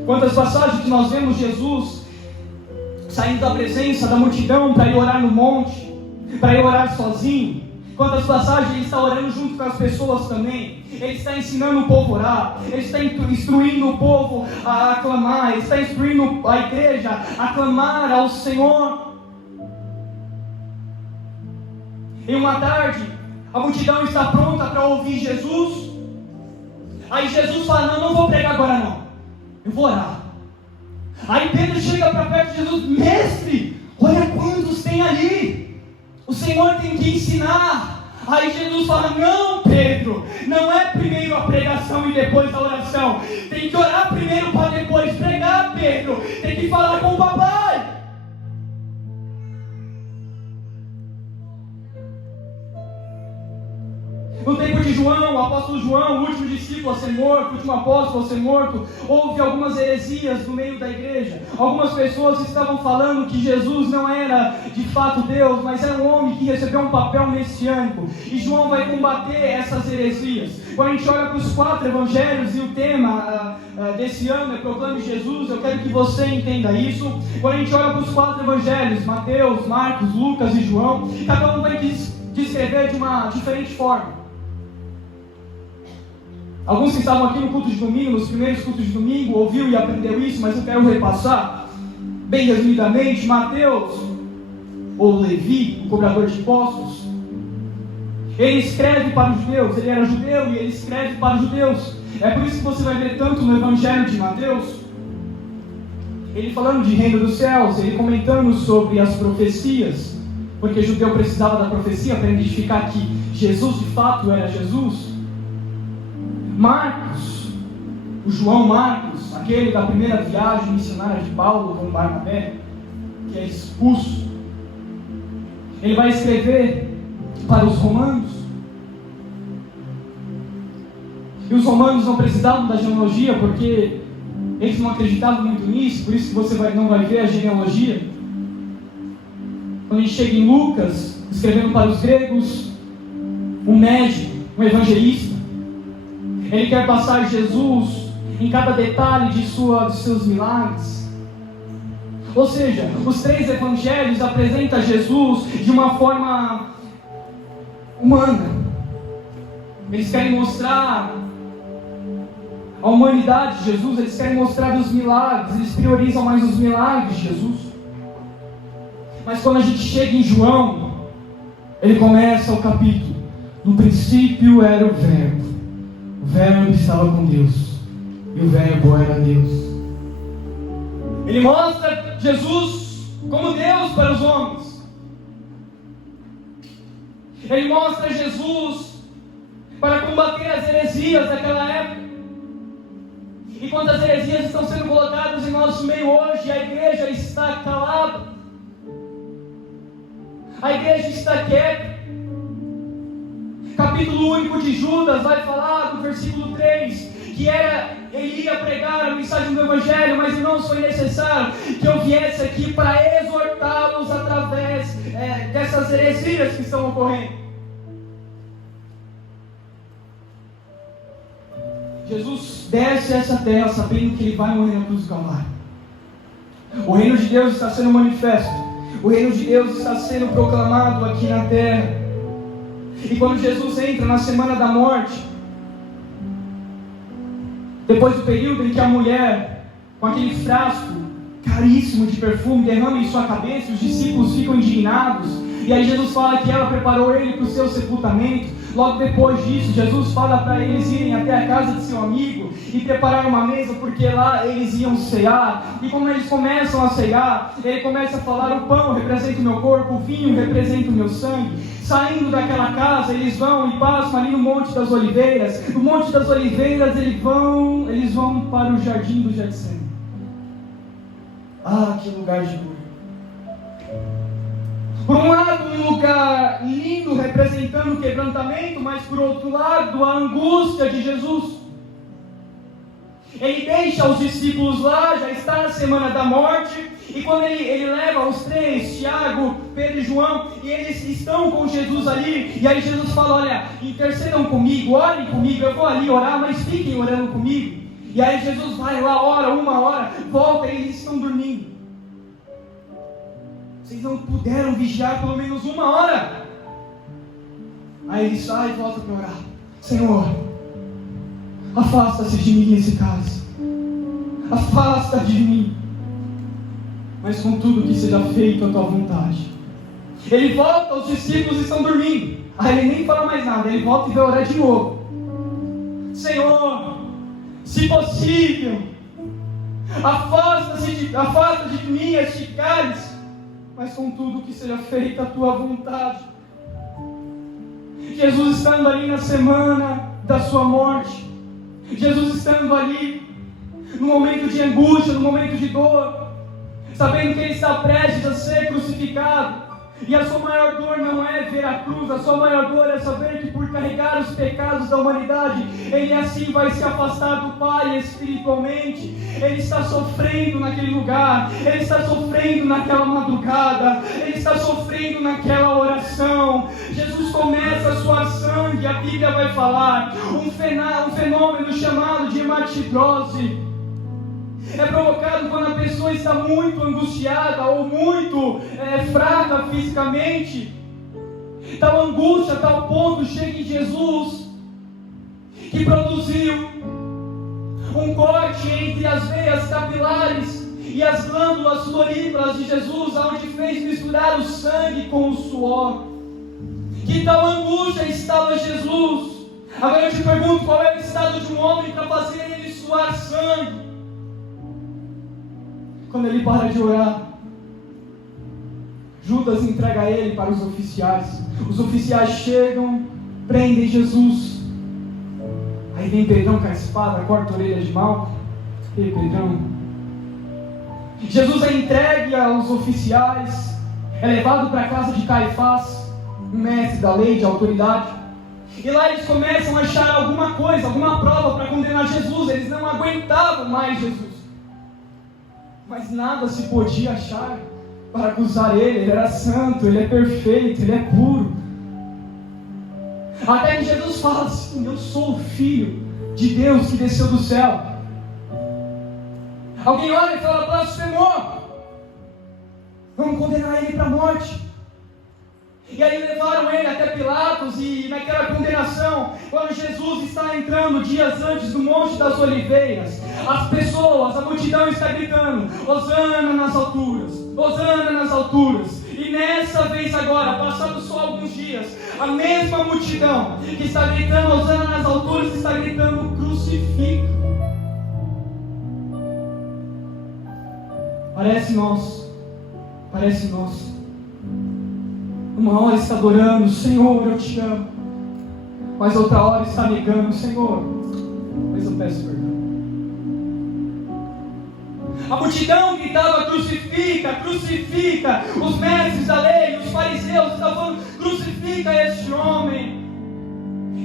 Quantas passagens que nós vemos Jesus saindo da presença da multidão para ir orar no monte, para ir orar sozinho. Quantas passagens ele está orando junto com as pessoas também. Ele está ensinando o povo a orar. Ele está instruindo o povo a clamar. Ele está instruindo a igreja a clamar ao Senhor. Em uma tarde, a multidão está pronta para ouvir Jesus. Aí Jesus fala: não vou pregar agora não, eu vou orar. Aí Pedro chega para perto de Jesus: mestre, olha quantos tem ali, o Senhor tem que ensinar. Aí Jesus fala: não, Pedro, não é primeiro a pregação e depois a oração. Tem que orar primeiro para depois pregar, Pedro. Tem que falar com o papai. No tempo de João, o apóstolo João, o último discípulo a ser morto, o último apóstolo a ser morto, houve algumas heresias no meio da igreja. Algumas pessoas estavam falando que Jesus não era de fato Deus, mas era um homem que recebeu um papel messiânico. E João vai combater essas heresias. Quando a gente olha para os 4 evangelhos, e o tema desse ano é Proclame Jesus, eu quero que você entenda isso. Quando a gente olha para os 4 evangelhos, Mateus, Marcos, Lucas e João, cada um vai descrever de uma diferente forma. Alguns que estavam aqui no culto de domingo, nos primeiros cultos de domingo, ouviu e aprendeu isso, mas eu quero repassar, bem resumidamente. Mateus, ou Levi, o cobrador de impostos, ele escreve para os judeus. Ele era judeu e ele escreve para os judeus. É por isso que você vai ver tanto no Evangelho de Mateus, ele falando de reino dos céus, ele comentando sobre as profecias, porque judeu precisava da profecia para identificar que Jesus de fato era Jesus. Marcos, o João Marcos, aquele da primeira viagem missionária de Paulo com Barnabé, que é expulso, ele vai escrever para os romanos. E os romanos não precisavam da genealogia, porque eles não acreditavam muito nisso, por isso que você não vai ver a genealogia. Quando a gente chega em Lucas, escrevendo para os gregos, um médico, um evangelista, ele quer passar Jesus em cada detalhe de seus milagres. Ou seja, os 3 evangelhos apresentam Jesus de uma forma humana. Eles querem mostrar a humanidade de Jesus, eles querem mostrar os milagres, eles priorizam mais os milagres de Jesus. Mas quando a gente chega em João, ele começa o capítulo: no princípio era o Verbo estava com Deus, e o Verbo era Deus. Ele mostra Jesus como Deus para os homens. Ele mostra Jesus para combater as heresias daquela época. E quando as heresias estão sendo colocadas em nosso meio hoje, a igreja está calada, a igreja está quieta. Capítulo único de Judas vai falar no versículo 3, que ele ia pregar a mensagem do Evangelho, mas não foi necessário que eu viesse aqui para exortá-los através dessas heresias que estão ocorrendo. Jesus desce a essa terra sabendo que ele vai morrer na cruz do Calvário. O reino de Deus está sendo manifesto, o reino de Deus está sendo proclamado aqui na terra. E quando Jesus entra na semana da morte, depois do período em que a mulher, com aquele frasco caríssimo de perfume, derrama em sua cabeça, os discípulos ficam indignados, e aí Jesus fala que ela preparou ele para o seu sepultamento. Logo depois disso, Jesus fala para eles irem até a casa de seu amigo e preparar uma mesa, porque lá eles iam cear. E como eles começam a cear, ele começa a falar: o pão representa o meu corpo, o vinho representa o meu sangue. Saindo daquela casa, eles vão e passam ali no Monte das Oliveiras. No Monte das Oliveiras eles vão para o Jardim do Getsemane. Ah, que lugar de glória! Por um lado, um lugar lindo, representando o quebrantamento, mas por outro lado, a angústia de Jesus. Ele deixa os discípulos lá, já está na semana da morte, e quando ele leva os 3, Tiago, Pedro e João, e eles estão com Jesus ali, e aí Jesus fala: olha, intercedam comigo, orem comigo, eu vou ali orar, mas fiquem orando comigo. E aí Jesus vai lá, ora, 1 hora, volta e eles estão dormindo. Vocês não puderam vigiar pelo menos 1 hora. Aí ele sai e volta para orar. Senhor, afasta-se de mim esse cálice. Afasta de mim. Mas contudo que seja feito a tua vontade. Ele volta, os discípulos estão dormindo. Aí ele nem fala mais nada, ele volta e vai orar de novo. Senhor, se possível, afasta de mim este cálice, mas contudo que seja feita a tua vontade. Jesus estando ali na semana da sua morte, Jesus estando ali no momento de angústia, no momento de dor, sabendo que ele está prestes a ser crucificado, e a sua maior dor não é ver a cruz, a sua maior dor é saber que por carregar os pecados da humanidade, ele assim vai se afastar do Pai espiritualmente. Ele está sofrendo naquele lugar, ele está sofrendo naquela madrugada, ele está sofrendo naquela oração. Jesus começa a suar sangue, a Bíblia vai falar, um fenômeno chamado de hematidrose. É provocado quando a pessoa está muito angustiada ou muito fraca fisicamente. Tal angústia, tal ponto chega em Jesus, que produziu um corte entre as veias capilares e as glândulas floríferas de Jesus, onde fez misturar o sangue com o suor. Que tal angústia estava Jesus? Agora eu te pergunto, qual é o estado de um homem para fazer ele suar sangue? Quando ele para de orar, Judas entrega ele para os oficiais. Os oficiais chegam, prendem Jesus. Aí vem Pedrão com a espada, corta a orelha de Malco. Ei, Pedrão. Jesus é entregue aos oficiais, é levado para a casa de Caifás, um mestre da lei, de autoridade. E lá eles começam a achar alguma coisa, alguma prova para condenar Jesus. Eles não aguentavam mais Jesus. Mas nada se podia achar para acusar ele. Ele era santo, ele é perfeito, ele é puro. Até que Jesus fala assim: eu sou o Filho de Deus que desceu do céu. Alguém olha e fala: blasfemou, vamos condenar ele para a morte. E aí levaram ele até Pilatos, e naquela condenação, quando Jesus está entrando dias antes do Monte das Oliveiras, as pessoas, a multidão está gritando: Hosana nas alturas, Hosana nas alturas. E nessa vez agora, passados só alguns dias, a mesma multidão que está gritando Hosana nas alturas, está gritando: crucifica. Parece nós. Uma hora está adorando: Senhor, eu te amo. Mas outra hora está negando: Senhor, mas eu peço perdão. A multidão gritava: crucifica, crucifica. Os mestres da lei, os fariseus estavam falando: crucifica este homem.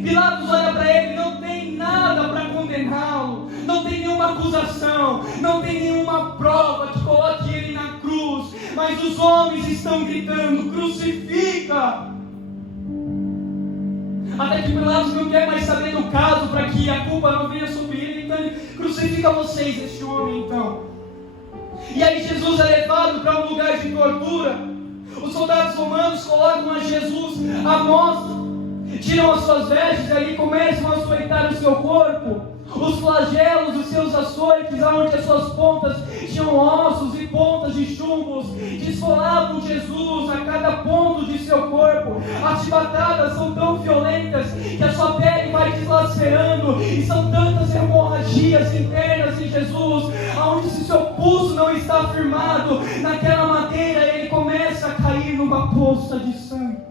Pilatos olha para ele, não tem nada para condená-lo, não tem nenhuma acusação, não tem nenhuma prova que coloque ele na cruz, mas os homens estão gritando: crucifica. Até que Pilatos não quer mais saber do caso, para que a culpa não venha sobre ele, então ele: crucifica vocês este homem então. E aí Jesus é levado para um lugar de tortura. Os soldados romanos colocam a Jesus à mostra, tiram as suas vestes e ali começam a açoitar o seu corpo. Os flagelos dos seus açoites, aonde as suas pontas tinham ossos e pontas de chumbos, descolavam Jesus a cada ponto de seu corpo. As chibatadas são tão violentas que a sua pele vai deslacerando, e são tantas hemorragias internas em Jesus, aonde se seu pulso não está firmado naquela madeira, ele começa a cair numa poça de sangue.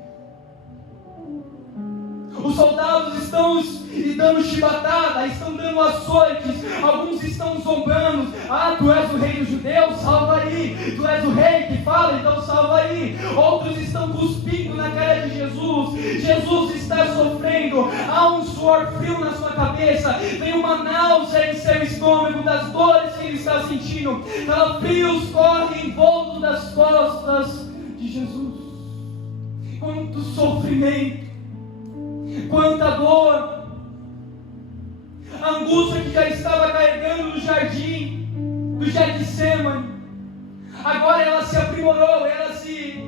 Os soldados estão lhe dando chibatada, estão dando açoites, alguns estão zombando: ah, tu és o rei dos judeus? Salva aí. Tu és o rei que fala? Então salva aí. Outros estão cuspindo na cara de Jesus. Jesus está sofrendo, há um suor frio na sua cabeça, vem uma náusea em seu estômago das dores que ele está sentindo. Calafrios correm em volta das costas de Jesus. Quanto sofrimento, quanta dor. A angústia que já estava carregando no jardim do Getsemane, agora ela se aprimorou, ela se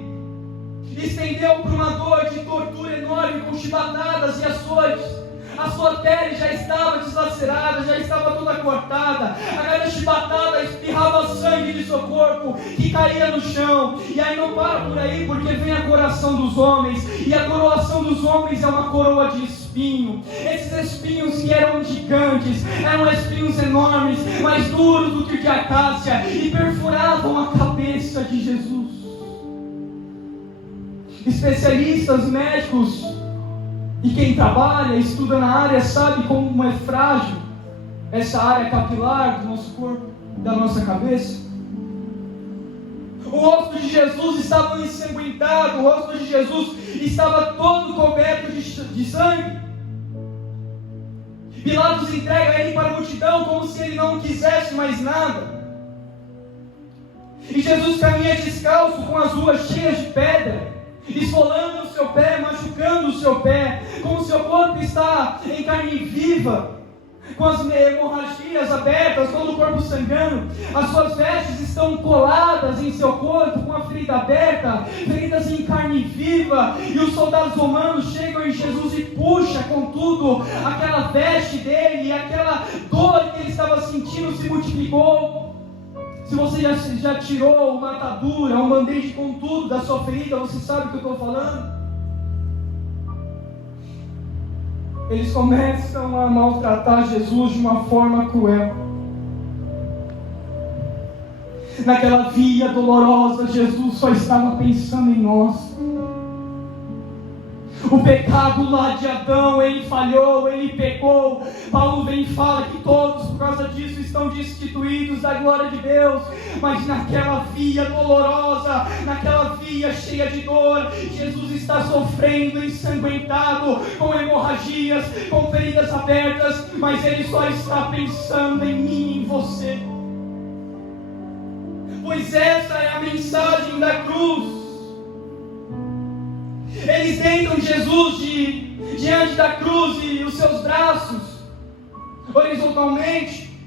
estendeu por uma dor de tortura enorme, com chibatadas e açoites. A sua pele já estava deslacerada, já estava toda cortada. A cada chibatada espirrava sangue de seu corpo, que caía no chão. E aí não para por aí, porque vem a coroação dos homens. E a coroação dos homens é uma coroa de espinho. Esses espinhos que eram gigantes, eram espinhos enormes, mais duros do que de acácia, e perfuravam a cabeça de Jesus. Especialistas, médicos, e quem trabalha, estuda na área, sabe como é frágil essa área capilar do nosso corpo, da nossa cabeça. O rosto de Jesus estava ensanguentado, o rosto de Jesus estava todo coberto de sangue. Pilatos entrega ele para a multidão como se ele não quisesse mais nada. E Jesus caminha descalço, com as ruas cheias de pedra, esfolando o seu pé, machucando o seu pé, com o seu corpo está em carne viva, com as hemorragias abertas, todo o corpo sangrando. As suas vestes estão coladas em seu corpo, com a ferida aberta, feridas em carne viva. E os soldados romanos chegam em Jesus e puxam com tudo aquela veste dele, e aquela dor que ele estava sentindo se multiplicou. Se você já tirou uma atadura, um band-aid com tudo da sua ferida, você sabe o que eu estou falando? Eles começam a maltratar Jesus de uma forma cruel. Naquela via dolorosa, Jesus só estava pensando em nós. O pecado lá de Adão, ele falhou, ele pecou. Paulo vem e fala que todos, por causa disso, estão destituídos da glória de Deus. Mas naquela via dolorosa, naquela via cheia de dor, Jesus está sofrendo, ensanguentado, com hemorragias, com feridas abertas, mas ele só está pensando em mim e em você. Pois essa é a mensagem da cruz. Eles deitam Jesus diante da cruz e os seus braços horizontalmente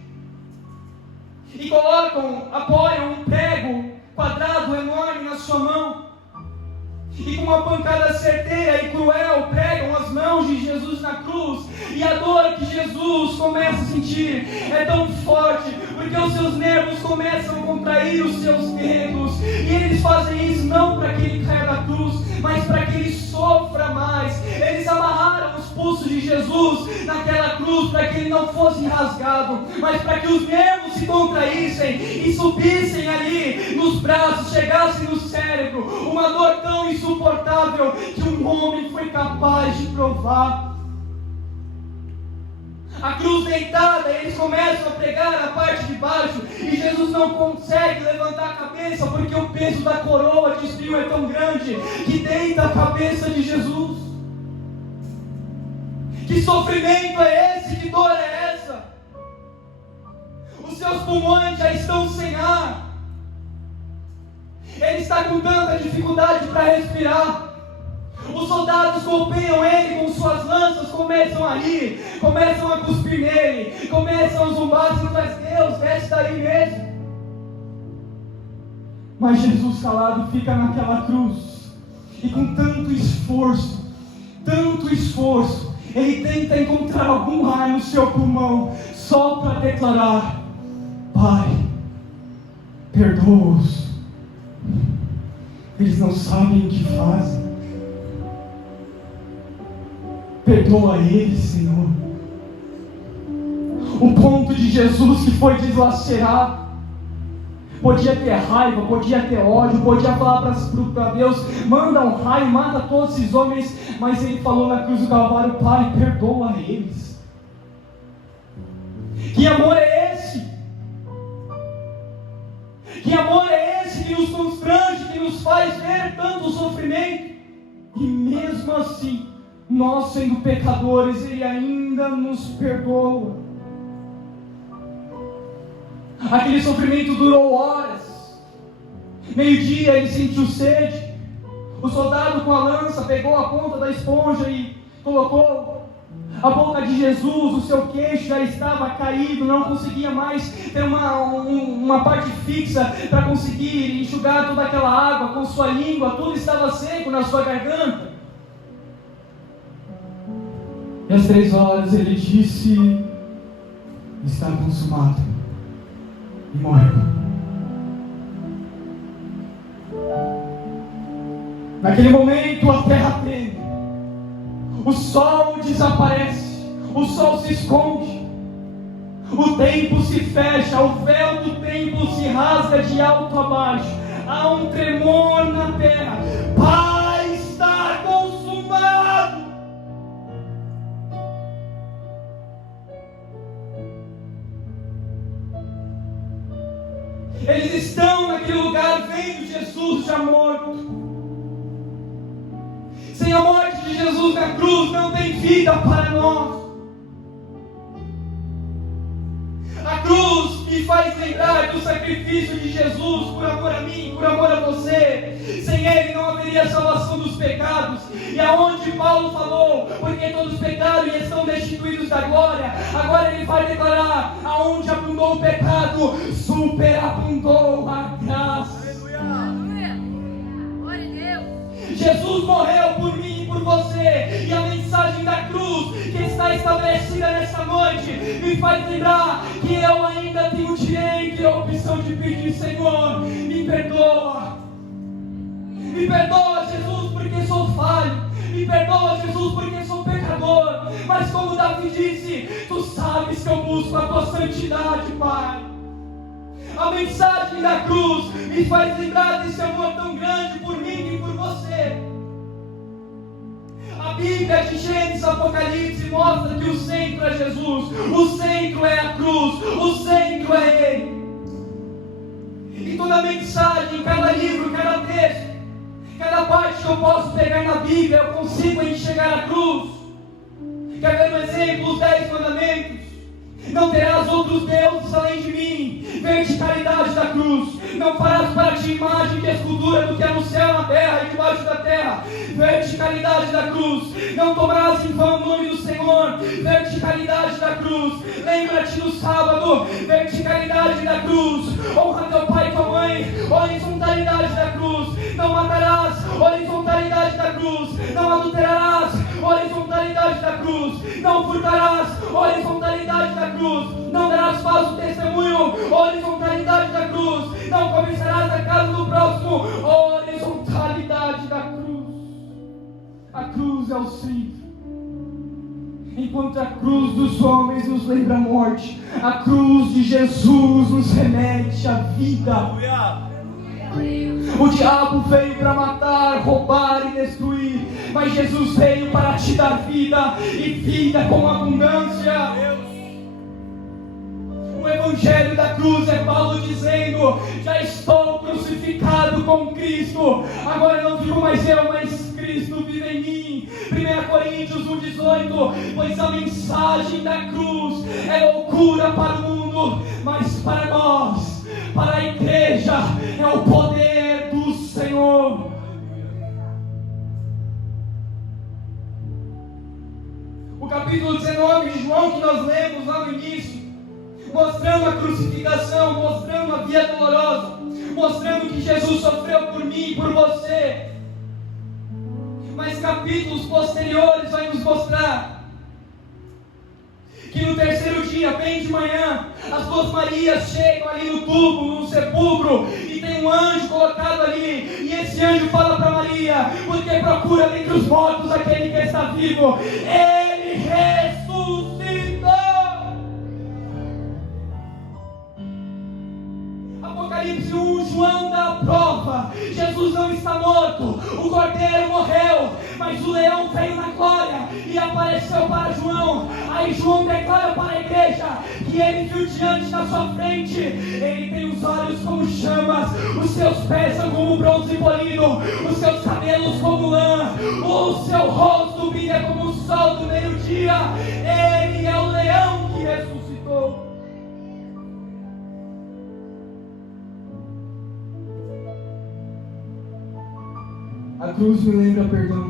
e apoiam um prego quadrado enorme na sua mão, e com uma pancada certeira e cruel pregam as mãos de Jesus na cruz. E a dor que Jesus começa a sentir é tão forte, porque os seus nervos começam a contrair os seus dedos, e eles fazem isso não para que ele caia da cruz, mas para que ele sofra mais. Eles amarraram os pulsos de Jesus naquela cruz para que ele não fosse rasgado, mas para que os nervos se contraíssem e subissem ali nos braços, chegassem no cérebro. Uma dor tão insuportável que um homem foi capaz de provar. A cruz deitada, eles começam a pregar a parte de baixo, e Jesus não consegue levantar a cabeça, porque o peso da coroa de espinho é tão grande que deita a cabeça de Jesus. Que sofrimento é esse? Que dor é essa? Os seus pulmões já estão sem ar. Ele está com tanta dificuldade para respirar. Os soldados golpeiam ele com suas lanças, começam a rir, começam a cuspir nele, começam a zumbar, dizendo: mas Deus, desce daí mesmo. Mas Jesus calado fica naquela cruz, e com tanto esforço, ele tenta encontrar algum ar no seu pulmão, só para declarar: Pai, perdoa-os, eles não sabem o que fazem. Perdoa eles, Senhor. O ponto de Jesus que foi deslacerado, podia ter raiva, podia ter ódio, podia falar para Deus: manda um raio, mata todos esses homens, mas ele falou na cruz do Calvário: Pai, perdoa eles. Que amor é esse? Que amor é esse que nos constrange, que nos faz ver tanto sofrimento, e mesmo assim, nós sendo pecadores, Ele ainda nos perdoa. Aquele sofrimento durou horas. Meio-dia ele sentiu sede. O soldado com a lança pegou a ponta da esponja e colocou A boca de Jesus, o seu queixo já estava caído, não conseguia mais ter uma parte fixa para conseguir enxugar toda aquela água com sua língua, tudo estava seco na sua garganta. E às 3 horas ele disse: está consumado, e morreu. Naquele momento a terra treme, o sol desaparece, o sol se esconde, o tempo se fecha, o véu do tempo se rasga de alto a baixo, há um tremor na terra. Pai, está consumado. Eles estão naquele lugar vendo Jesus já morto. Sem a morte de Jesus na cruz não tem vida para nós. A cruz me faz lembrar do sacrifício de Jesus por amor a mim, por amor a você. Sem Ele não haveria salvação dos pecados. E aonde Paulo falou, porque todos pecaram e estão destituídos da glória, agora ele vai declarar: aonde abundou o pecado, superabundou a graça. Jesus morreu por mim e por você, e a mensagem da cruz que está estabelecida nesta noite me faz lembrar que eu ainda tenho o direito e a opção de pedir: Senhor, me perdoa. Me perdoa, Jesus, porque sou falho. Me perdoa, Jesus, porque sou pecador. Mas como Davi disse, Tu sabes que eu busco a Tua santidade, Pai. A mensagem da cruz me faz lembrar desse amor tão grande por mim e por você. A Bíblia de Gênesis, Apocalipse mostra que o centro é Jesus, o centro é a cruz, o centro é Ele. E toda mensagem, cada livro, cada texto, cada parte que eu posso pegar na Bíblia, eu consigo enxergar a cruz. Quer ver um exemplo? Os 10 mandamentos. Não terás outros deuses além de mim. Verticalidade da cruz. Não farás para ti imagem de escultura do que é no céu, na terra e debaixo da terra. Verticalidade da cruz. Não tomarás em vão o nome do Senhor. Verticalidade da cruz. Lembra-te do sábado. Verticalidade da cruz. Honra teu pai e tua mãe. Horizontalidade da cruz. Não matarás. Horizontalidade da cruz. Não adulterarás. Horizontalidade da cruz. Não furtarás. Horizontalidade da cruz. Não darás falso testemunho. Horizontalidade da cruz. Não cobiçarás a casa do próximo. Horizontalidade da cruz. A cruz é o centro. Enquanto a cruz dos homens nos lembra a morte, a cruz de Jesus nos remete à vida. O diabo veio para matar, roubar e destruir, mas Jesus veio para te dar vida, e vida com abundância. O evangelho da cruz é Paulo dizendo: já estou crucificado com Cristo, agora não vivo mais eu, mas Cristo vive em mim. 1 Coríntios 1,18: pois a mensagem da cruz é loucura para o mundo, mas para nós, para a igreja, é o poder do Senhor. O capítulo 19 de João que nós lemos lá no início, mostrando a crucificação, mostrando a via dolorosa, mostrando que Jesus sofreu por mim e por você. Mas capítulos posteriores vai nos mostrar que no terceiro dia, bem de manhã, as 2 Marias chegam ali no túmulo, no sepulcro, e tem um anjo colocado ali, e esse anjo fala para Maria: porque procura entre os mortos aquele que está vivo. Ele ressuscitou. Apocalipse 1, João dá a prova. Jesus não está morto, o cordeiro morreu, mas o leão veio na glória e apareceu para João. Aí João declara para a igreja que ele viu diante da sua frente. Ele tem os olhos como chamas, os seus pés são como bronze polido, os seus cabelos como lã, o seu rosto brilha como o sol do meio-dia. Ele é o leão que ressuscitou. A cruz me lembra perdão.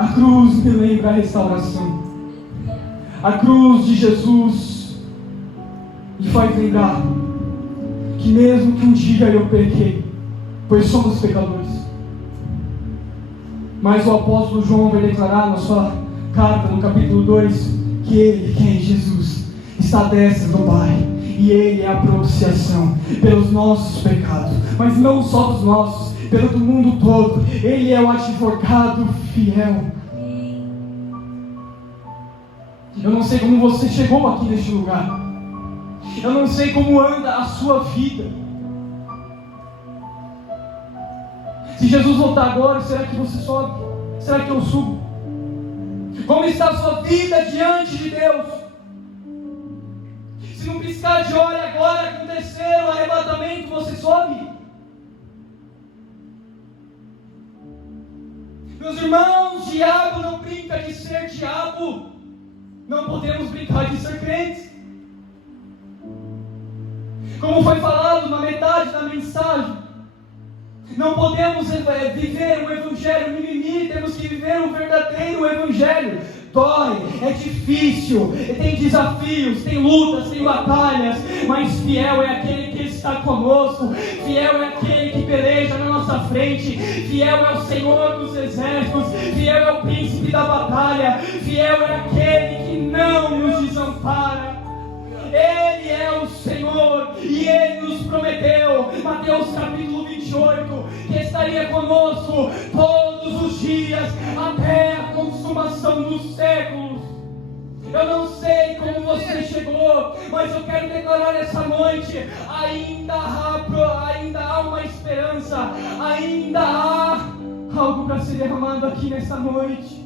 A cruz me lembra a restauração. A cruz de Jesus me faz lembrar que mesmo que um dia eu pequei, pois somos pecadores, mas o apóstolo João vai declarar na sua carta, no capítulo 2, que Ele, quem é Jesus, está à destra do Pai, e Ele é a propiciação pelos nossos pecados, mas não só dos nossos, pelo do mundo todo. Ele é o advogado fiel. Eu não sei como você chegou aqui neste lugar, eu não sei como anda a sua vida. Se Jesus voltar agora, será que você sobe? Será que eu subo? Como está a sua vida diante de Deus? Se num piscar de olho agora acontecer o arrebatamento, você sobe? Meus irmãos, diabo não brinca de ser diabo. Não podemos brincar de ser crentes. Como foi falado na metade da mensagem, não podemos viver um evangelho mimimi, temos que viver um verdadeiro evangelho. Dói, é difícil, tem desafios, tem lutas, tem batalhas, mas fiel é aquele que está conosco, fiel é aquele que peleja na nossa frente, fiel é o Senhor dos exércitos, fiel é o príncipe da batalha, fiel é aquele que não nos desampara. Ele é o Senhor e Ele nos prometeu, Mateus capítulo 28, que estaria conosco todos os dias até a consumação dos séculos. Eu não sei como você chegou, mas eu quero declarar essa noite: ainda há uma esperança, ainda há algo para ser derramado aqui nessa noite.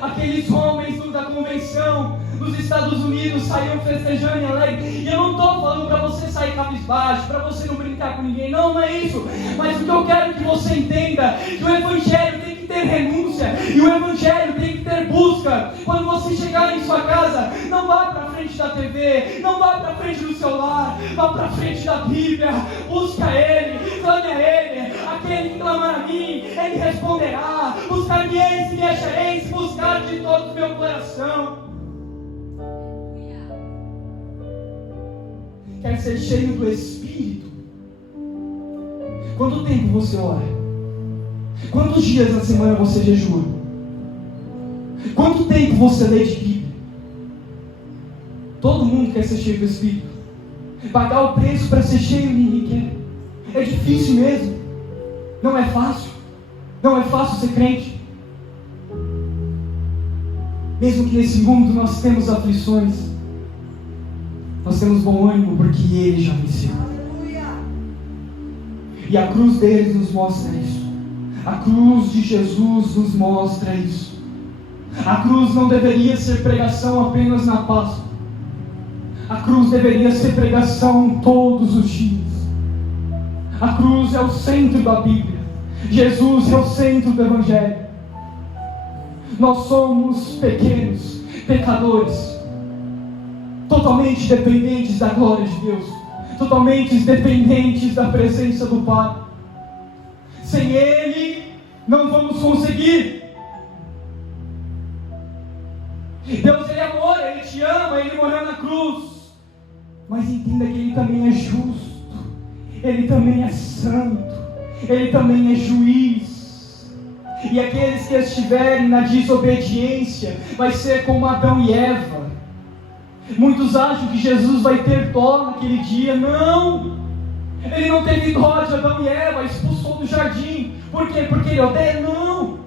Aqueles homens da convenção nos Estados Unidos saíram festejando e alegre. E eu não estou falando para você sair cabisbaixo, para você não brincar com ninguém, não é isso. Mas o que eu quero que você entenda, que o Evangelho tem que ter renúncia, e o Evangelho tem que ter busca. Quando você chegar em sua casa, não vá para frente da TV, não vá para frente do celular, vá para frente da Bíblia, busca Ele, clame a Ele. Aquele que clamar a mim, Ele responderá. Buscar-me-eis e me achareis, se buscar de todo o meu coração. Quer ser cheio do Espírito? Quanto tempo você ora? Quantos dias na semana você jejua? Quanto tempo você lê de Bíblia? Todo mundo quer ser cheio do Espírito. Pagar o preço para ser cheio ninguém quer. É difícil mesmo. Não é fácil. Não é fácil ser crente. Mesmo que nesse mundo nós temos aflições, nós temos bom ânimo porque Ele já venceu. E a cruz deles nos mostra isso. A cruz de Jesus nos mostra isso. A cruz não deveria ser pregação apenas na Páscoa. A cruz deveria ser pregação todos os dias. A cruz é o centro da Bíblia. Jesus é o centro do Evangelho. Nós somos pequenos, pecadores, totalmente dependentes da glória de Deus, totalmente dependentes da presença do Pai. Sem Ele, não vamos conseguir. Deus, Ele é amor, Ele te ama, Ele morreu na cruz. Mas entenda que Ele também é justo, Ele também é santo, Ele também é juiz. E aqueles que estiverem na desobediência, vai ser como Adão e Eva. Muitos acham que Jesus vai ter dó naquele dia. Não! Ele não teve dó de Adão e Eva, expulsou do jardim. Por quê? Porque Ele odeia? Não!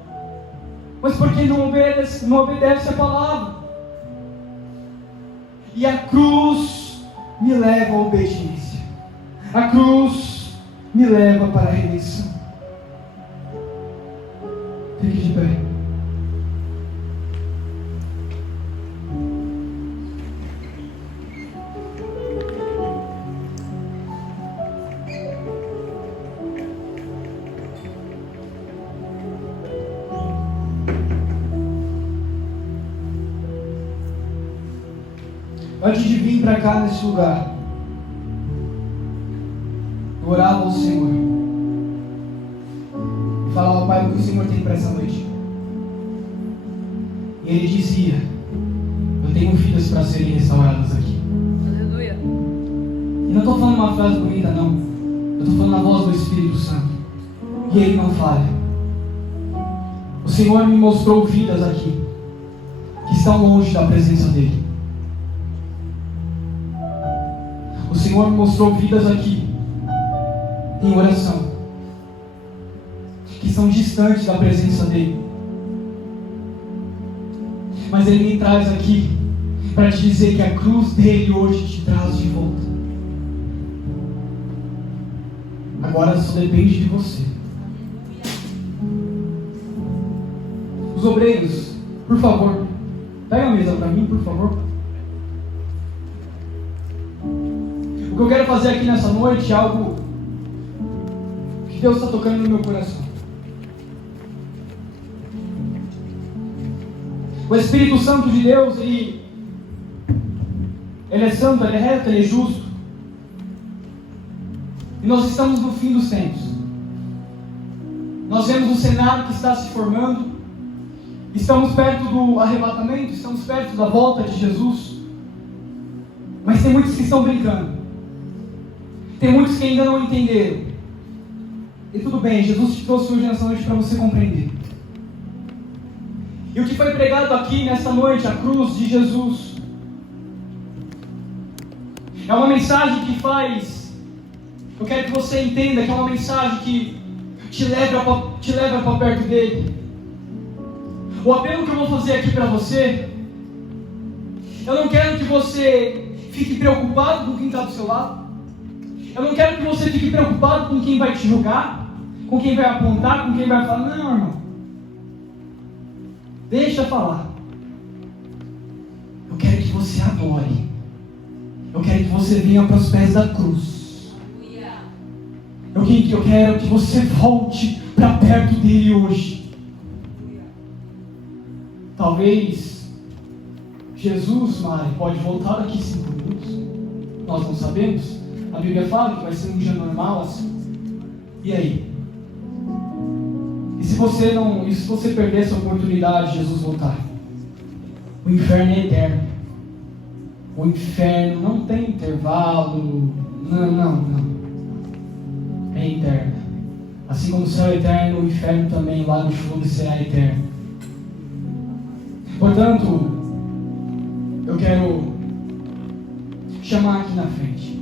Mas porque não obedece a palavra. E a cruz me leva à obediência. A cruz me leva para a redenção. Fique de pé. Antes de vir para cá nesse lugar, eu orava ao Senhor e falava: Pai, o que o Senhor tem para essa noite? Ele dizia: eu tenho vidas para serem restauradas aqui. Aleluia. E não estou falando uma frase bonita, não. Eu estou falando a voz do Espírito Santo. E Ele não falha. O Senhor me mostrou vidas aqui que estão longe da presença dEle. O Senhor me mostrou vidas aqui em oração que são distantes da presença dEle. Mas Ele me traz aqui para te dizer que a cruz dEle hoje te traz de volta. Agora só depende de você. Os obreiros, por favor, pega a mesa para mim, por favor. O que eu quero fazer aqui nessa noite é algo que Deus está tocando no meu coração. O Espírito Santo de Deus, Ele é santo, Ele é reto, Ele é justo. E nós estamos no fim dos tempos. Nós vemos um cenário que está se formando. Estamos perto do arrebatamento, estamos perto da volta de Jesus. Mas tem muitos que estão brincando. Tem muitos que ainda não entenderam. E tudo bem, Jesus te trouxe hoje nessa noite para você compreender. E o que foi pregado aqui nessa noite, a cruz de Jesus, é uma mensagem que faz, eu quero que você entenda que é uma mensagem que te leva para perto dele. O apelo que eu vou fazer aqui para você, eu não quero que você fique preocupado com quem está do seu lado. Eu não quero que você fique preocupado com quem vai te julgar, com quem vai apontar, com quem vai falar. Não, irmão. Deixa falar. Eu quero que você adore. Eu quero que você venha para os pés da cruz. Eu quero que você volte para perto dele hoje. Talvez Jesus, Mari, pode voltar daqui 5 minutos. Nós não sabemos. A Bíblia fala que vai ser um dia normal assim. E aí? E se você perder essa oportunidade de Jesus voltar? O inferno é eterno. O inferno não tem intervalo. Não. É eterno. Assim como o céu é eterno, o inferno também lá no fundo será eterno. Portanto, eu quero chamar aqui na frente.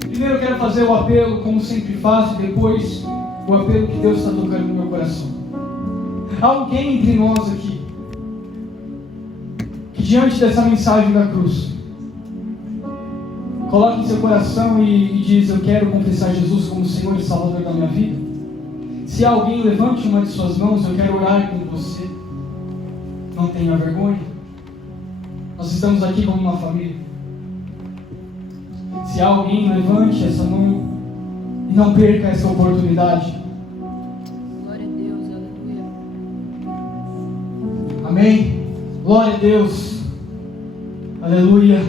Primeiro eu quero fazer o apelo, como sempre faço, e depois o apelo que Deus está tocando no meu coração. Há alguém entre nós aqui que diante dessa mensagem da cruz coloque em seu coração e diz: eu quero confessar Jesus como Senhor e Salvador da minha vida. Se há alguém, levante uma de suas mãos, eu quero orar com você. Não tenha vergonha. Nós estamos aqui como uma família. Se há alguém, levante essa mão e não perca essa oportunidade. Glória a Deus, aleluia. Amém? Glória a Deus. Aleluia.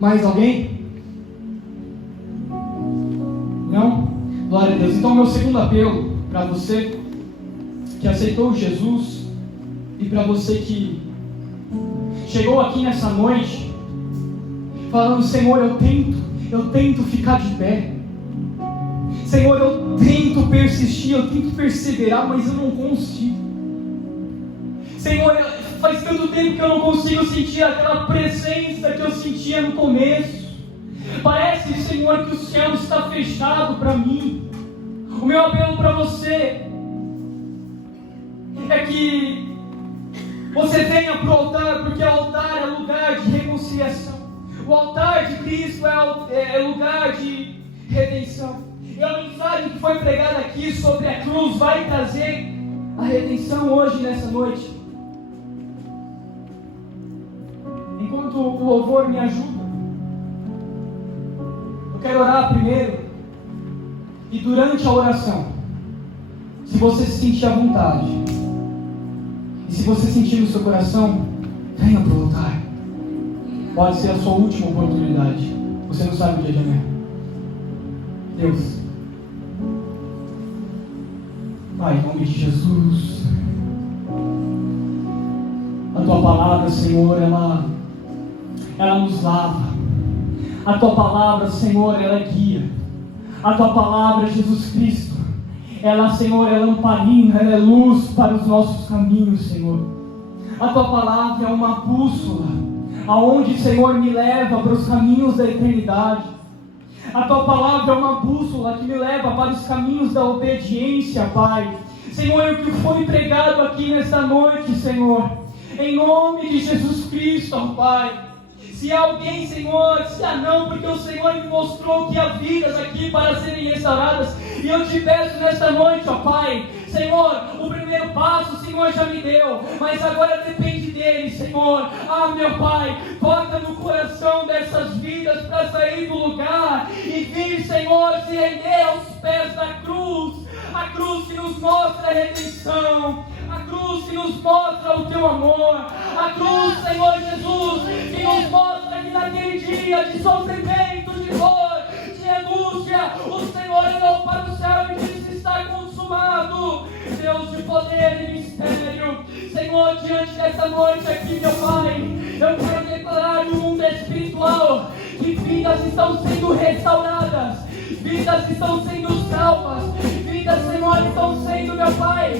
Mais alguém? Não? Glória a Deus. Então, meu segundo apelo para você que aceitou Jesus e para você que chegou aqui nessa noite falando: Senhor, eu tento ficar de pé. Senhor, eu tento persistir, eu tento perseverar, mas eu não consigo. Senhor, faz tanto tempo que eu não consigo sentir aquela presença que eu sentia no começo. Parece, Senhor, que o céu está fechado para mim. O meu apelo para você é que você venha para o altar, porque o altar é lugar de reconciliação. O altar de Cristo é lugar de redenção. E a mensagem que foi pregada aqui sobre a cruz vai trazer a redenção hoje, nessa noite. Enquanto o louvor me ajuda, eu quero orar primeiro. E durante a oração, se você se sentir à vontade, e se você sentir no seu coração, venha para o altar. Pode ser a sua última oportunidade. Você não sabe o dia de amanhã. Deus, Pai, em nome de Jesus, Tua palavra, Senhor, ela nos lava. A Tua palavra, Senhor, ela guia. A Tua palavra, Jesus Cristo, ela, Senhor, é lamparina, ela é luz para os nossos caminhos, Senhor. A Tua palavra é uma bússola, aonde, Senhor, me leva para os caminhos da eternidade. A Tua palavra é uma bússola que me leva para os caminhos da obediência, Pai. Senhor, o que foi pregado aqui nesta noite, Senhor, em nome de Jesus Cristo, ó Pai. Se há alguém, Senhor, se há não, porque o Senhor me mostrou que há vidas aqui para serem restauradas, e eu te peço nesta noite, ó Pai, Senhor, o primeiro passo o Senhor já me deu, mas agora depende dele, Senhor. Ah, meu Pai, toca no coração dessas vidas para sair do lugar e vir, Senhor, se render aos pés da cruz. A cruz que nos mostra a redenção, a cruz que nos mostra o Teu amor, a cruz, Senhor Jesus, que nos mostra que naquele dia de sofrimento, de dor, de angústia, o Senhor olhou para o céu e disse: está consumado. Deus de poder e mistério, Senhor, diante dessa noite aqui, meu Pai, eu quero declarar no mundo espiritual que vidas estão sendo restauradas, vidas estão sendo salvas, vidas, Senhor, estão sendo, meu Pai,